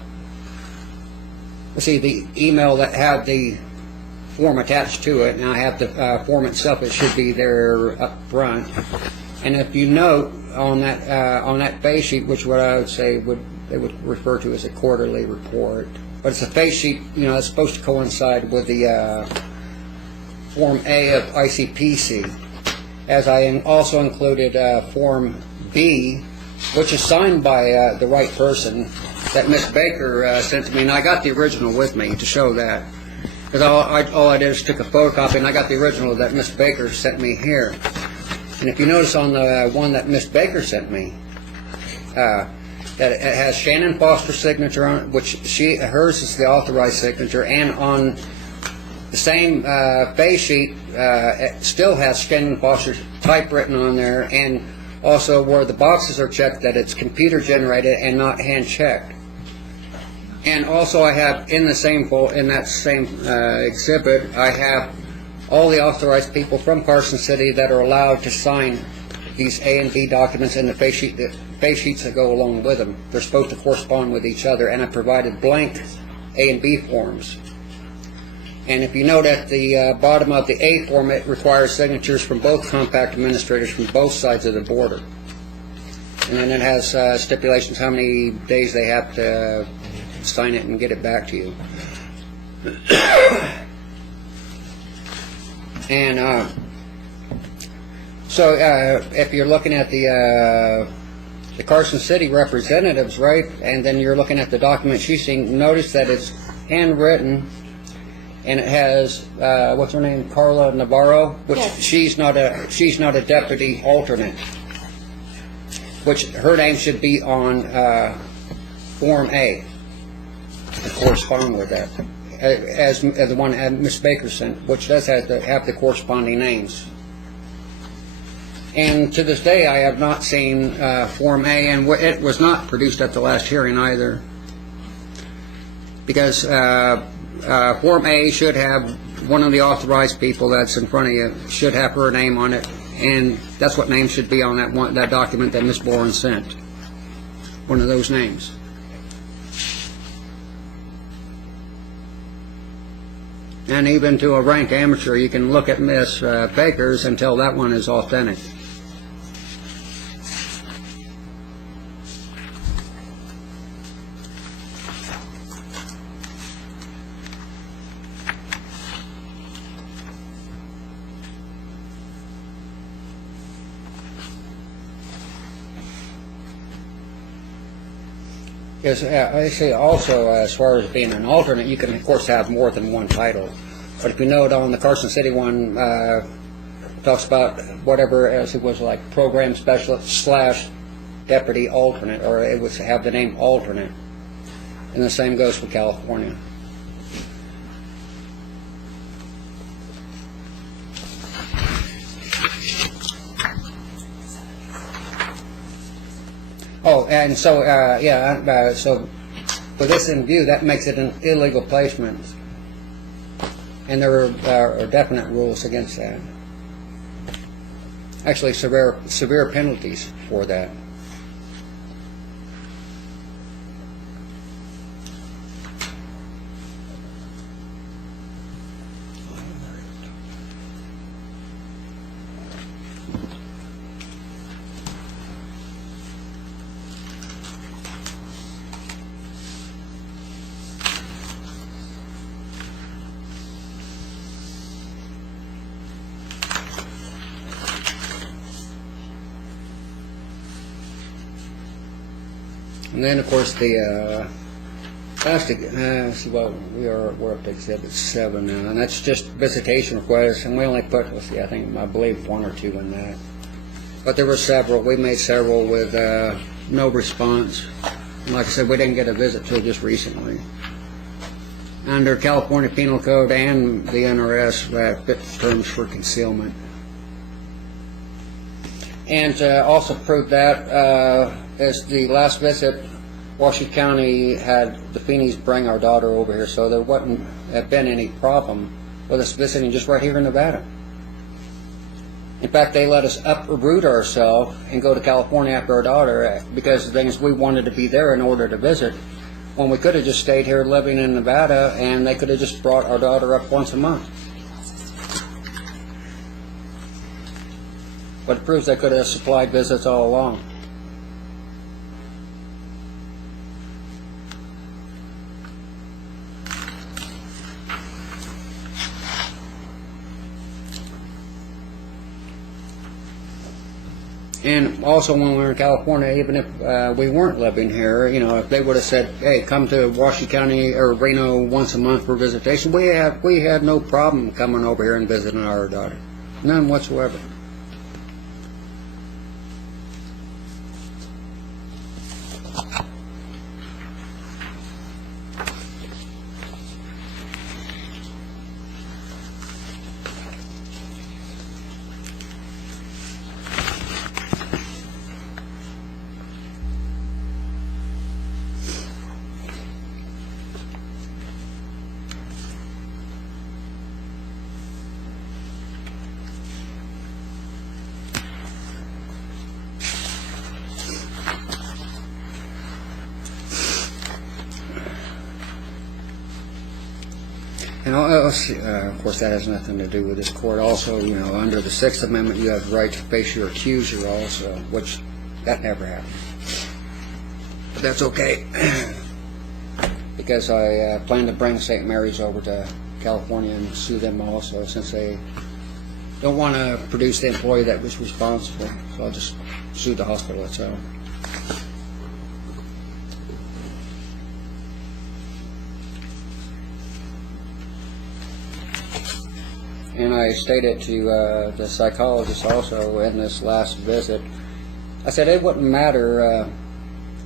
see, the email that had the form attached to it. Now I have the form itself. It should be there up front. And if you note on that face sheet, which what I would say they would refer to as a quarterly report, but it's a face sheet, it's supposed to coincide with the Form A of ICPC. As I also included Form B, which is signed by the right person, that Miss Baker sent to me, and I got the original with me to show that. Because all I did is took a photocopy, and I got the original that Miss Baker sent me here. And if you notice on the one that Miss Baker sent me, that it has Shannon Foster's signature on it, which hers is the authorized signature, and on The same face sheet still has Shannon Foster typewritten on there, and also where the boxes are checked that it's computer generated and not hand checked. And also I have in that same exhibit, I have all the authorized people from Carson City that are allowed to sign these A and B documents and the face sheets that go along with them. They're supposed to correspond with each other, and I provided blank A and B forms. And if you note at the bottom of the A form, it requires signatures from both compact administrators from both sides of the border. And then it has stipulations how many days they have to sign it and get it back to you. And so if you're looking at the Carson City representatives, right, and then you're looking at the document she's seeing, notice that it's handwritten, and it has what's her name, Carla Navarro, which yes. she's not a deputy alternate, which her name should be on Form A to correspond with that, as the one Miss Baker sent, which does have the corresponding names. And to this day, I have not seen Form A, and it was not produced at the last hearing either, because Form A should have one of the authorized people that's in front of you, should have her name on it, and that's what name should be on that document that Miss Boren sent. One of those names. And even to a rank amateur, you can look at Miss Baker's and tell that one is authentic. Yes, I say also, as far as being an alternate, you can of course have more than one title. But if you note on the Carson City one, it talks about whatever as it was, like program specialist / deputy alternate, or it would have the name alternate. And the same goes for California. Oh, and so, so with this in view, that makes it an illegal placement. And there are definite rules against that. Actually, severe penalties for that. And then, of course, the plastic. Well, we're up to Exhibit 7 now, and that's just visitation requests, and we only put, let's see, I believe 1 or 2 in that. But there were several. We made several with no response. And like I said, we didn't get a visit till just recently. Under California Penal Code and the NRS, fit terms for concealment. And to also prove that, as the last visit, Washington County had the Feeneys bring our daughter over here, so there wouldn't have been any problem with us visiting just right here in Nevada. In fact, they let us uproot ourselves and go to California after our daughter, because the thing is, we wanted to be there in order to visit, when we could have just stayed here living in Nevada, and they could have just brought our daughter up once a month. But it proves they could have supplied visits all along. And also when we were in California, even if we weren't living here, you know, if they would have said, hey, come to Washington County or Reno once a month for visitation, we had no problem coming over here and visiting our daughter. None whatsoever. And of course, that has nothing to do with this court. Also, under the Sixth Amendment, you have the right to face your accuser also, which that never happened. But that's okay, because I plan to bring St. Mary's over to California and sue them also, since they don't want to produce the employee that was responsible. So I'll just sue the hospital itself. And I stated to the psychologist also in this last visit, I said it wouldn't matter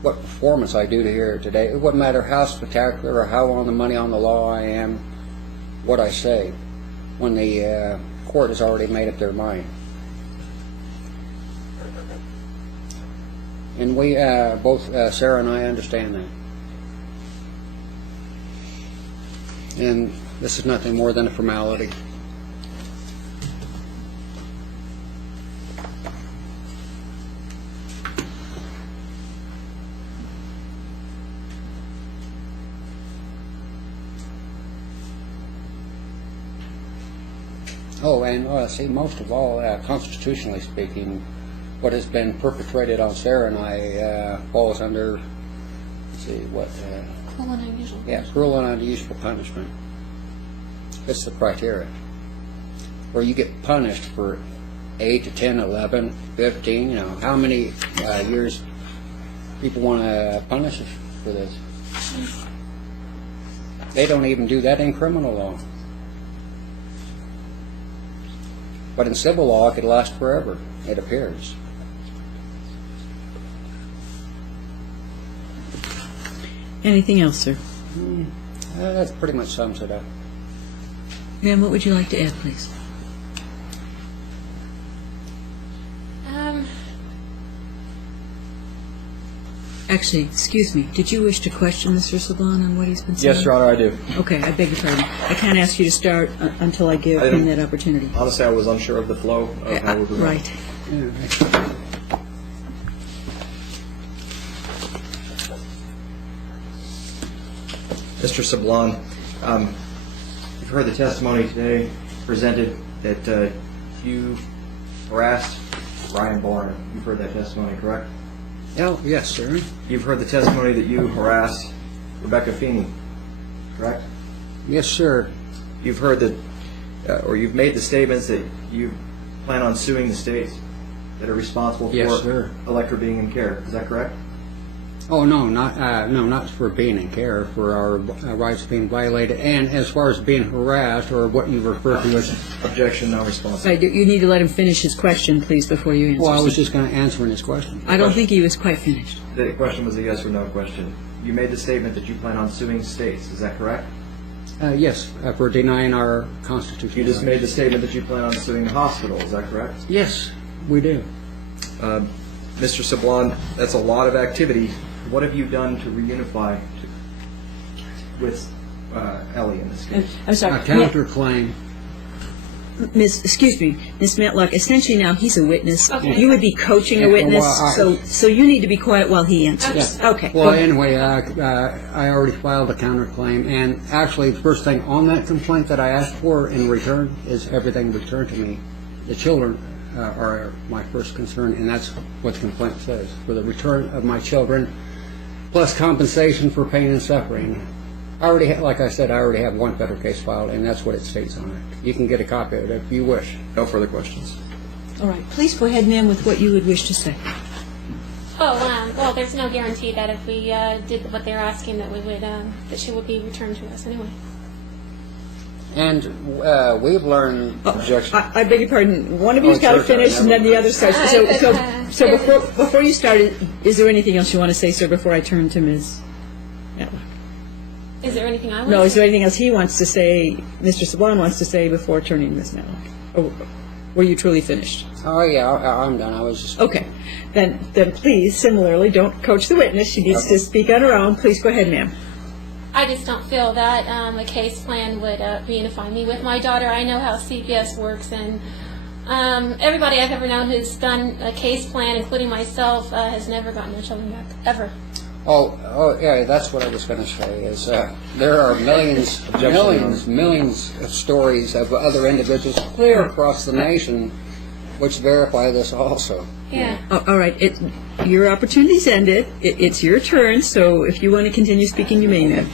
what performance I do here today. It wouldn't matter how spectacular or how on the money on the law I am, what I say, when the court has already made up their mind. And we, both Sarah and I, understand that. And this is nothing more than a formality. Oh, and see, most of all, constitutionally speaking, what has been perpetrated on Sarah and I falls under, let's see, what? Cruel and unusual. Yeah, cruel and unusual punishment. It's the criteria. Where you get punished for 8 to 10, 11, 15, how many years people want to punish us for this? They don't even do that in criminal law. But in civil law, it could last forever, it appears. Anything else, sir? That pretty much sums it up. Ma'am, what would you like to add, please? Actually, excuse me, did you wish to question Mr. Saban on what he's been saying? Yes, Your Honor, I do. Okay, I beg your pardon. I can't ask you to start until I give him that opportunity. Honestly, I was unsure of the flow of how we were going. Right. Mr. Sablon, you've heard the testimony today presented that you harassed Ryan Bourne. You've heard that testimony, correct? Oh, yes, sir. You've heard the testimony that you harassed Rebecca Feeney, correct? Yes, sir. You've heard that, or you've made the statements that you plan on suing the states that are responsible for Yes, sir. Electra being in care. Is that correct? Oh, no, not for being in care, for our rights being violated, and as far as being harassed, or what you refer to as... Objection, no response. Right, you need to let him finish his question, please, before you answer. Well, I was just going to answer his question. I don't think he was quite finished. The question was a yes or no question. You made the statement that you plan on suing states. Is that correct? Yes, for denying our constitution. You just made the statement that you plan on suing the hospital. Is that correct? Yes, we do. Mr. Sablon, that's a lot of activity. What have you done to reunify with Ellie in this case? I'm sorry. A counterclaim. Excuse me, Miss Matlock, essentially now he's a witness. Okay. You would be coaching a witness, so you need to be quiet while he answers. Yeah. Okay. Well, anyway, I already filed a counterclaim, and actually the first thing on that complaint that I asked for in return is everything returned to me. The children are my first concern, and that's what the complaint says, for the return of my children, plus compensation for pain and suffering. I already, like I said, I already have one federal case filed, and that's what it states on it. You can get a copy of it if you wish. No further questions. All right. Please go ahead, ma'am, with what you would wish to say. Well, there's no guarantee that if we did what they're asking, that we would that she would be returned to us anyway. And we've learned... Objection. I beg your pardon. One of you's got to it's your turn. finish, and then the other starts. So before you started, is there anything else you want to say, sir, before I turn to Ms. Matlock? Is there anything I want No, to is say? there anything else he wants to say, Mr. Saban wants to say before turning to Ms. Matlock? Or were you truly finished? Oh, yeah, I'm done. I was just... Okay. Then please, similarly, don't coach the witness. She needs to speak on her own. Please go ahead, ma'am. I just don't feel that a case plan would reunify me with my daughter. I know how CPS works, and everybody I've ever known who's done a case plan, including myself, has never gotten their children back, ever. Yeah, that's what I was going to say, is there are millions of stories of other individuals clear across the nation which verify this also. Yeah. All right, your opportunity's ended. It's your turn, so if you want to continue speaking, you may now.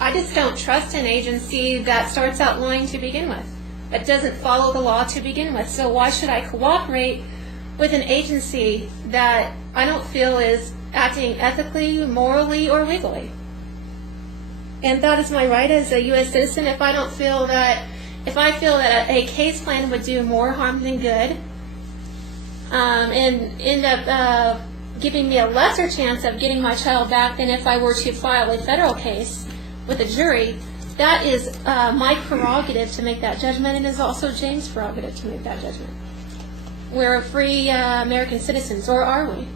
I just don't trust an agency that starts out lying to begin with, that doesn't follow the law to begin with. So why should I cooperate with an agency that I don't feel is acting ethically, morally, or legally? And that is my right as a U.S. citizen. If I feel that a case plan would do more harm than good, and end up giving me a lesser chance of getting my child back than if I were to file a federal case with a jury, that is my prerogative to make that judgment, and is also James' prerogative to make that judgment. We're free American citizens, or are we?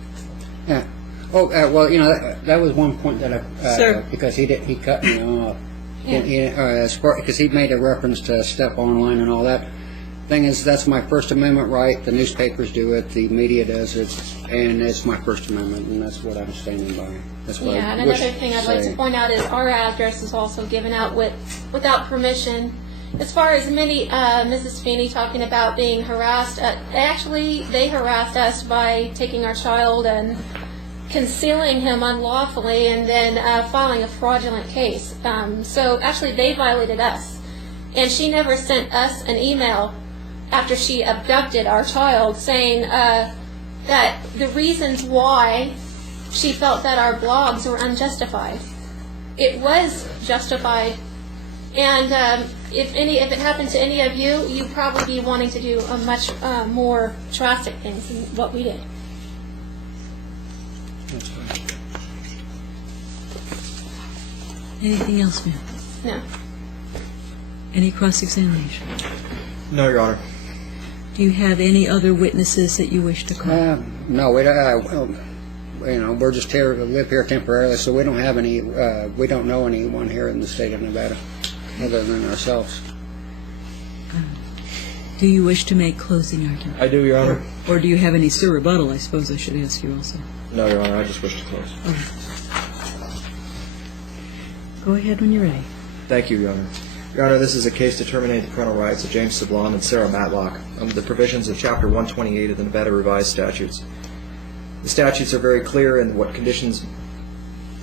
Yeah. Well, that was one point that Sir. because he cut me off. Because he made a reference to Step Online and all that. Thing is, that's my First Amendment right. The newspapers do it, the media does it, and it's my First Amendment, and that's what I'm standing by. That's what Yeah, I and wish another thing I'd like to point out is our address is also given out without permission. As far as Mrs. Feeney talking about being harassed, they harassed us by taking our child and concealing him unlawfully and then filing a fraudulent case. So actually they violated us. And she never sent us an email after she abducted our child saying that the reasons why she felt that our blogs were unjustified. It was justified. And if it happened to any of you, you'd probably be wanting to do a much more drastic things than what we did. That's fine. Anything else, ma'am? No. Any cross-examination? No, Your Honor. Do you have any other witnesses that you wish to call? No, we're just here to live here temporarily, so we don't have any. We don't know anyone here in the state of Nevada other than ourselves. Do you wish to make closing argument? I do, Your Honor. Or do you have any sir rebuttal, I suppose I should ask you also? No, Your Honor, I just wish to close. Go ahead when you're ready. Thank you, Your Honor. Your Honor, this is a case to terminate the parental rights of James Sablon and Sarah Matlock under the provisions of Chapter 128 of the Nevada Revised Statutes. The statutes are very clear in what conditions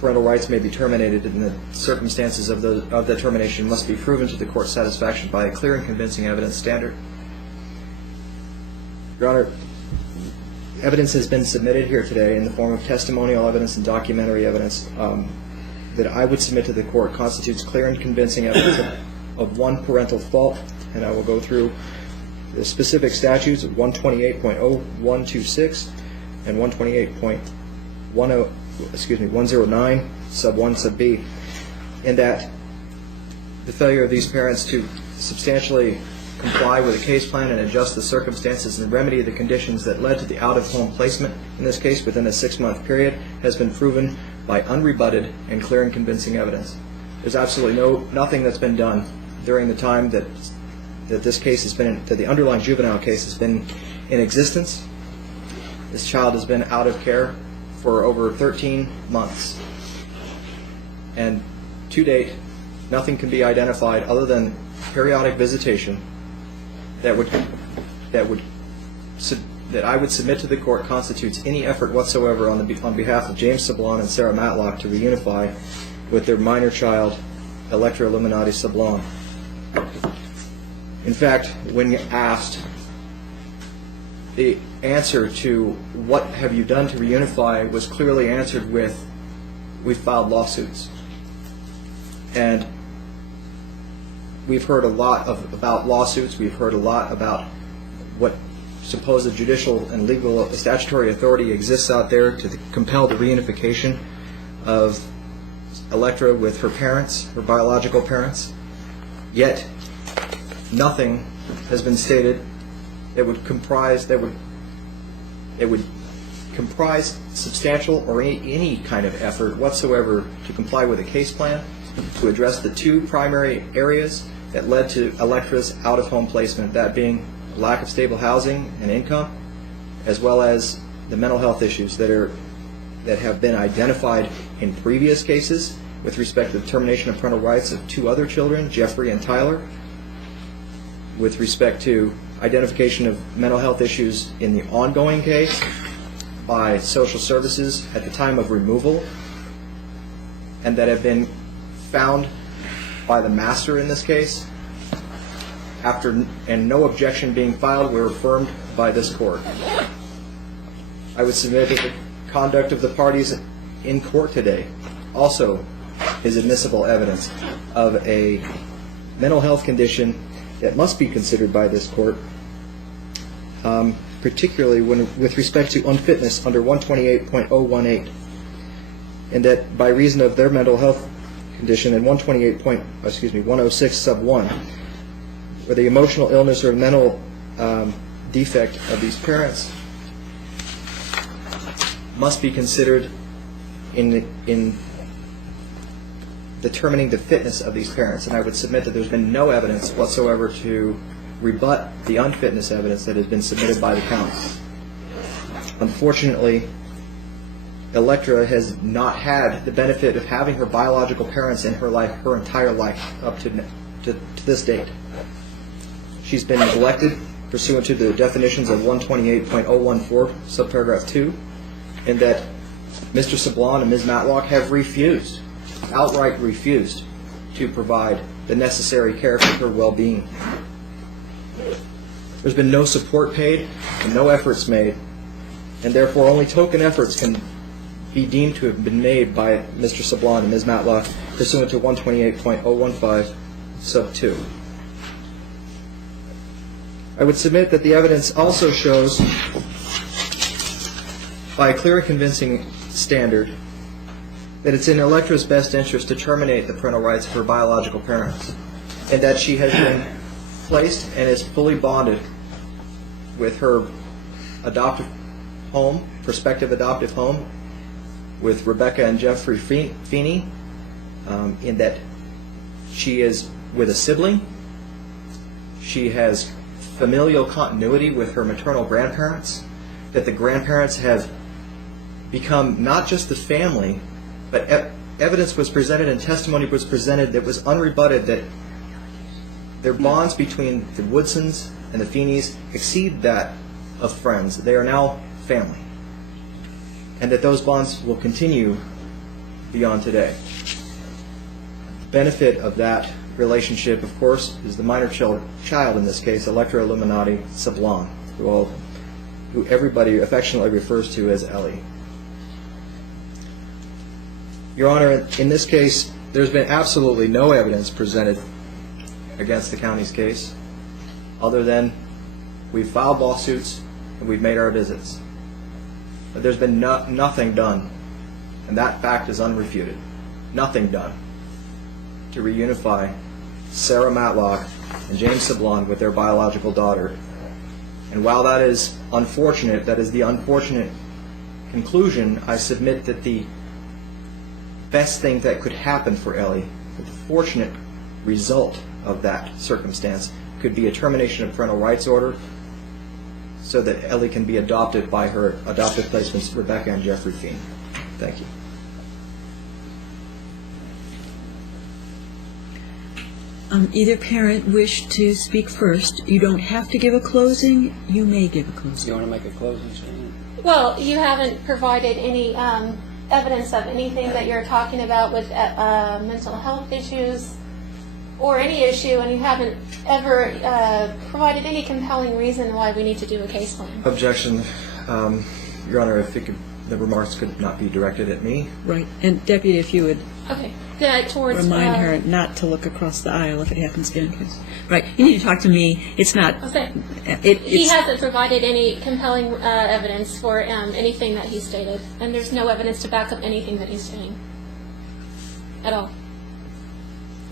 parental rights may be terminated, and the circumstances of the termination must be proven to the court's satisfaction by a clear and convincing evidence standard. Your Honor, evidence has been submitted here today in the form of testimonial evidence and documentary evidence that I would submit to the court constitutes clear and convincing evidence of one parental fault, and I will go through the specific statutes of 128.0126 and 128.109 sub 1 sub b, in that the failure of these parents to substantially comply with a case plan and adjust the circumstances and remedy the conditions that led to the out-of-home placement, in this case within a 6-month period, has been proven by unrebutted and clear and convincing evidence. There's absolutely nothing that's been done during the time that this case has been, that the underlying juvenile case has been in existence. This child has been out of care for over 13 months. And to date, nothing can be identified other than periodic visitation that I would submit to the court constitutes any effort whatsoever on behalf of James Sablon and Sarah Matlock to reunify with their minor child, Electra Illuminati Sablon. In fact, when asked, the answer to what have you done to reunify was clearly answered with, we filed lawsuits. And we've heard a lot about lawsuits. We've heard a lot about what supposed judicial and legal statutory authority exists out there to compel the reunification of Electra with her parents, her biological parents. Yet, nothing has been stated that would comprise substantial or any kind of effort whatsoever to comply with a case plan to address the two primary areas that led to Electra's out-of-home placement, that being lack of stable housing and income, as well as the mental health issues that have been identified in previous cases with respect to the termination of parental rights of 2 other children, Jeffrey and Tyler, with respect to identification of mental health issues in the ongoing case by social services at the time of removal, and that have been found by the master in this case, and no objection being filed, were affirmed by this court. I would submit that the conduct of the parties in court today also is admissible evidence of a mental health condition that must be considered by this court, particularly with respect to unfitness under 128.018, and that by reason of their mental health condition in 106 sub 1, where the emotional illness or mental defect of these parents must be considered in determining the fitness of these parents. And I would submit that there's been no evidence whatsoever to rebut the unfitness evidence that has been submitted by the county. Unfortunately, Electra has not had the benefit of having her biological parents in her life, her entire life, up to this date. She's been neglected pursuant to the definitions of 128.014, subparagraph 2, and that Mr. Sablon and Ms. Matlock have refused, outright refused, to provide the necessary care for her well-being. There's been no support paid and no efforts made, and therefore only token efforts can be deemed to have been made by Mr. Sablon and Ms. Matlock pursuant to 128.015 sub 2. I would submit that the evidence also shows, by a clear and convincing standard, that it's in Electra's best interest to terminate the parental rights of her biological parents, and that she has been placed and is fully bonded with her adoptive home, prospective adoptive home, with Rebecca and Jeffrey Feeney, in that she is with a sibling. She has familial continuity with her maternal grandparents, that the grandparents have become not just the family, but evidence was presented and testimony was presented that was unrebutted that their bonds between the Woodsons and the Feeneys exceed that of friends. They are now family, and that those bonds will continue beyond today. The benefit of that relationship, of course, is the minor child in this case, Electra Illuminati Sablon, who everybody affectionately refers to as Ellie. Your Honor, in this case, there's been absolutely no evidence presented against the county's case, other than we've filed lawsuits and we've made our visits. But there's been nothing done, and that fact is unrefuted. Nothing done to reunify Sarah Matlock and James Sablon with their biological daughter. And while that is unfortunate, that is the unfortunate conclusion, I submit that the best thing that could happen for Ellie, the fortunate result of that circumstance, could be a termination of parental rights order so that Ellie can be adopted by her adoptive placements, Rebecca and Jeffrey Feeney. Thank you. Either parent wish to speak first. You don't have to give a closing. You may give a closing. You want to make a closing statement? Well, you haven't provided any evidence of anything that you're talking about with mental health issues or any issue, and you haven't ever provided any compelling reason why we need to do a case plan. Objection. Your Honor, the remarks could not be directed at me. Right. And Deputy, if you would Remind her not to look across the aisle if it happens again. Right. You need to talk to me. It's not... Okay. He hasn't provided any compelling evidence for anything that he stated, and there's no evidence to back up anything that he's saying at all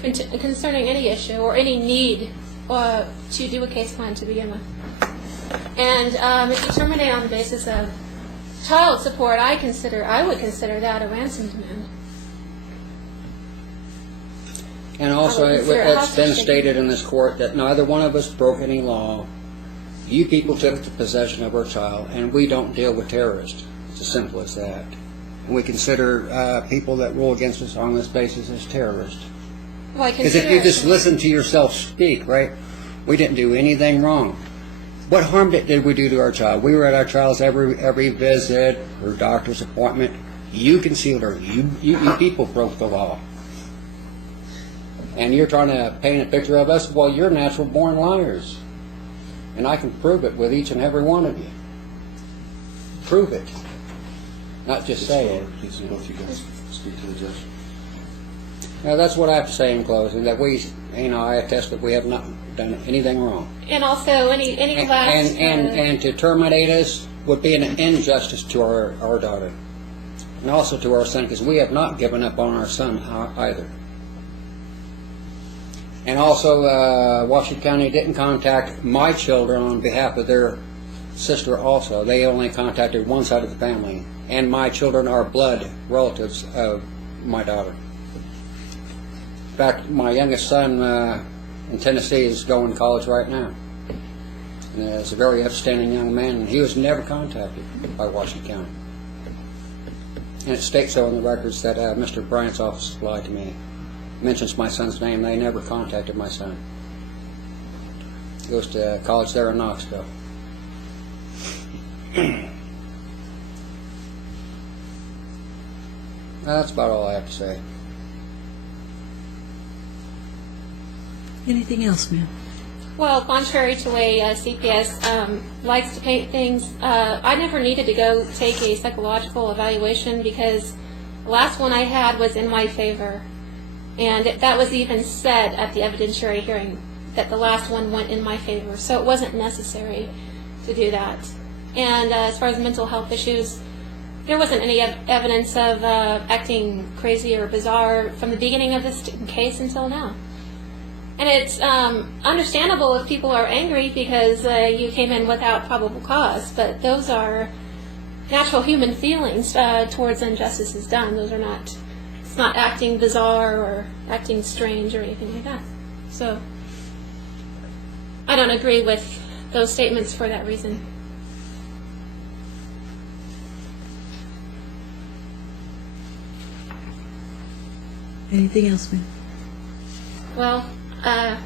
concerning any issue or any need to do a case plan to begin with. And if you terminate on the basis of child support, I would consider that a ransom demand. And also, it's been stated in this court that neither one of us broke any law. You people took possession of our child, and we don't deal with terrorists. It's as simple as that. And we consider people that rule against us on this basis as terrorists. Well, I Because if consider you just listen to yourself speak, right, we didn't do anything wrong. What harm did we do to our child? We were at our child's every visit, her doctor's appointment. You concealed her. You people broke the law. And you're trying to paint a picture of us? Well, you're natural-born liars. And I can prove it with each and every one of you. Prove it. Not just say it. Please, both you guys speak to the judge. Now, that's what I have to say in closing, that we, I attest that we have not done anything wrong. And also, any last... And to terminate us would be an injustice to our daughter. And also to our son, because we have not given up on our son either. And also, Washington County didn't contact my children on behalf of their sister also. They only contacted one side of the family. And my children are blood relatives of my daughter. In fact, my youngest son in Tennessee is going to college right now. And is a very upstanding young man, and he was never contacted by Washington County. And it states so in the records that Mr. Bryant's office supplied to me. Mentions my son's name. They never contacted my son. He goes to college there in Knoxville. That's about all I have to say. Anything else, ma'am? Well, contrary to the way CPS likes to paint things, I never needed to go take a psychological evaluation because the last one I had was in my favor. And that was even said at the evidentiary hearing, that the last one went in my favor. So it wasn't necessary to do that. And as far as mental health issues, there wasn't any evidence of acting crazy or bizarre from the beginning of this case until now. And it's understandable if people are angry because you came in without probable cause, but those are natural human feelings towards injustices done. Those are not, it's not acting bizarre or acting strange or anything like that. So I don't agree with those statements for that reason. Anything else, ma'am? Well, I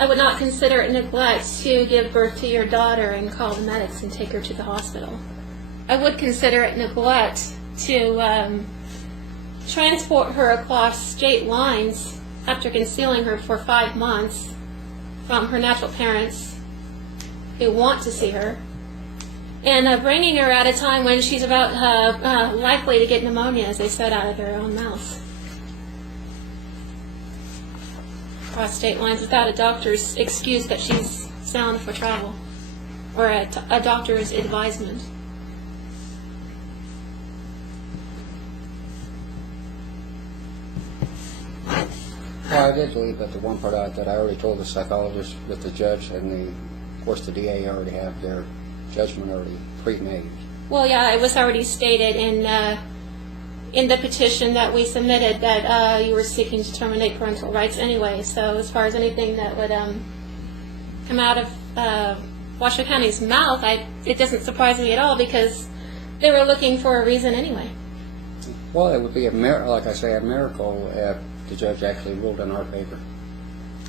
would not consider it neglect to give birth to your daughter and call the medics and take her to the hospital. I would consider it neglect to transport her across state lines after concealing her for 5 months from her natural parents who want to see her, and bringing her at a time when she's about likely to get pneumonia, as they said out of their own mouths. Across state lines without a doctor's excuse that she's sound for travel, or a doctor's advisement. Well, I did believe that the one part out that I already told the psychologist with the judge, and of course the DA already have their judgment already pre-made. Well, yeah, it was already stated in the petition that we submitted that you were seeking to terminate parental rights anyway. So as far as anything that would come out of Washington County's mouth, it doesn't surprise me at all because they were looking for a reason anyway. Well, it would be like I say, a miracle if the judge actually ruled in our favor.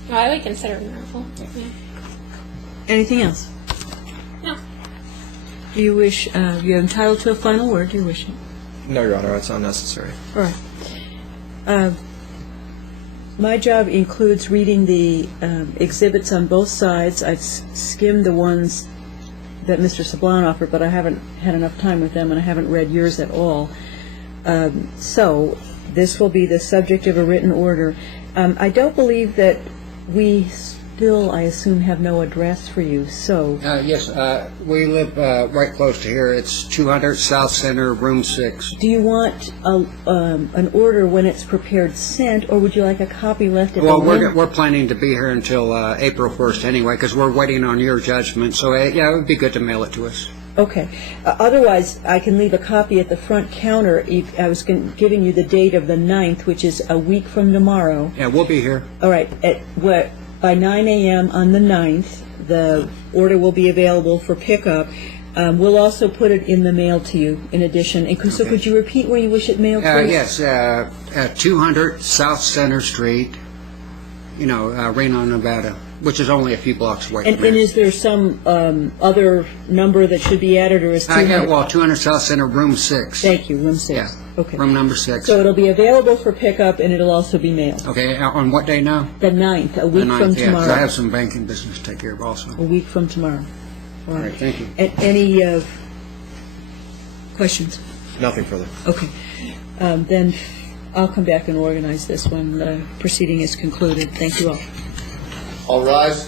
Well, I would consider it a miracle. Yeah. Anything else? No. Do you wish, you're entitled to a final word, do you wish? No, Your Honor, it's unnecessary. All right. My job includes reading the exhibits on both sides. I've skimmed the ones that Mr. Sablon offered, but I haven't had enough time with them, and I haven't read yours at all. So this will be the subject of a written order. I don't believe that we still, I assume, have no address for you, so... Yes, we live right close to here. It's 200 South Center, Room 6. Do you want an order when it's prepared sent, or would you like a copy left at Well, the window? we're planning to be here until April 1st anyway, because we're waiting on your judgment. So, yeah, it would be good to mail it to us. Okay. Otherwise, I can leave a copy at the front counter. I was giving you the date of the 9th, which is a week from tomorrow. Yeah, we'll be here. All right. By 9 a.m. on the 9th, the order will be available for pickup. We'll also put it in the mail to you in addition. And so Okay. could you repeat where you wish it mailed to? Yes, at 200 South Center Street, Reno, Nevada, which is only a few blocks away And from here. is there some other number that should be added, or is 200? 200 South Center, room 6. Thank you, room 6. Yeah, Okay. room number 6. So it'll be available for pickup, and it'll also be mailed. Okay, on what day now? The 9th, a The week 9th, from yeah, 'cause tomorrow. I have some banking business to take care of also. A week from tomorrow. All All right, thank you. Any questions? Nothing further. Okay. Then I'll come back and organize this when the proceeding is concluded. Thank you all. All rise.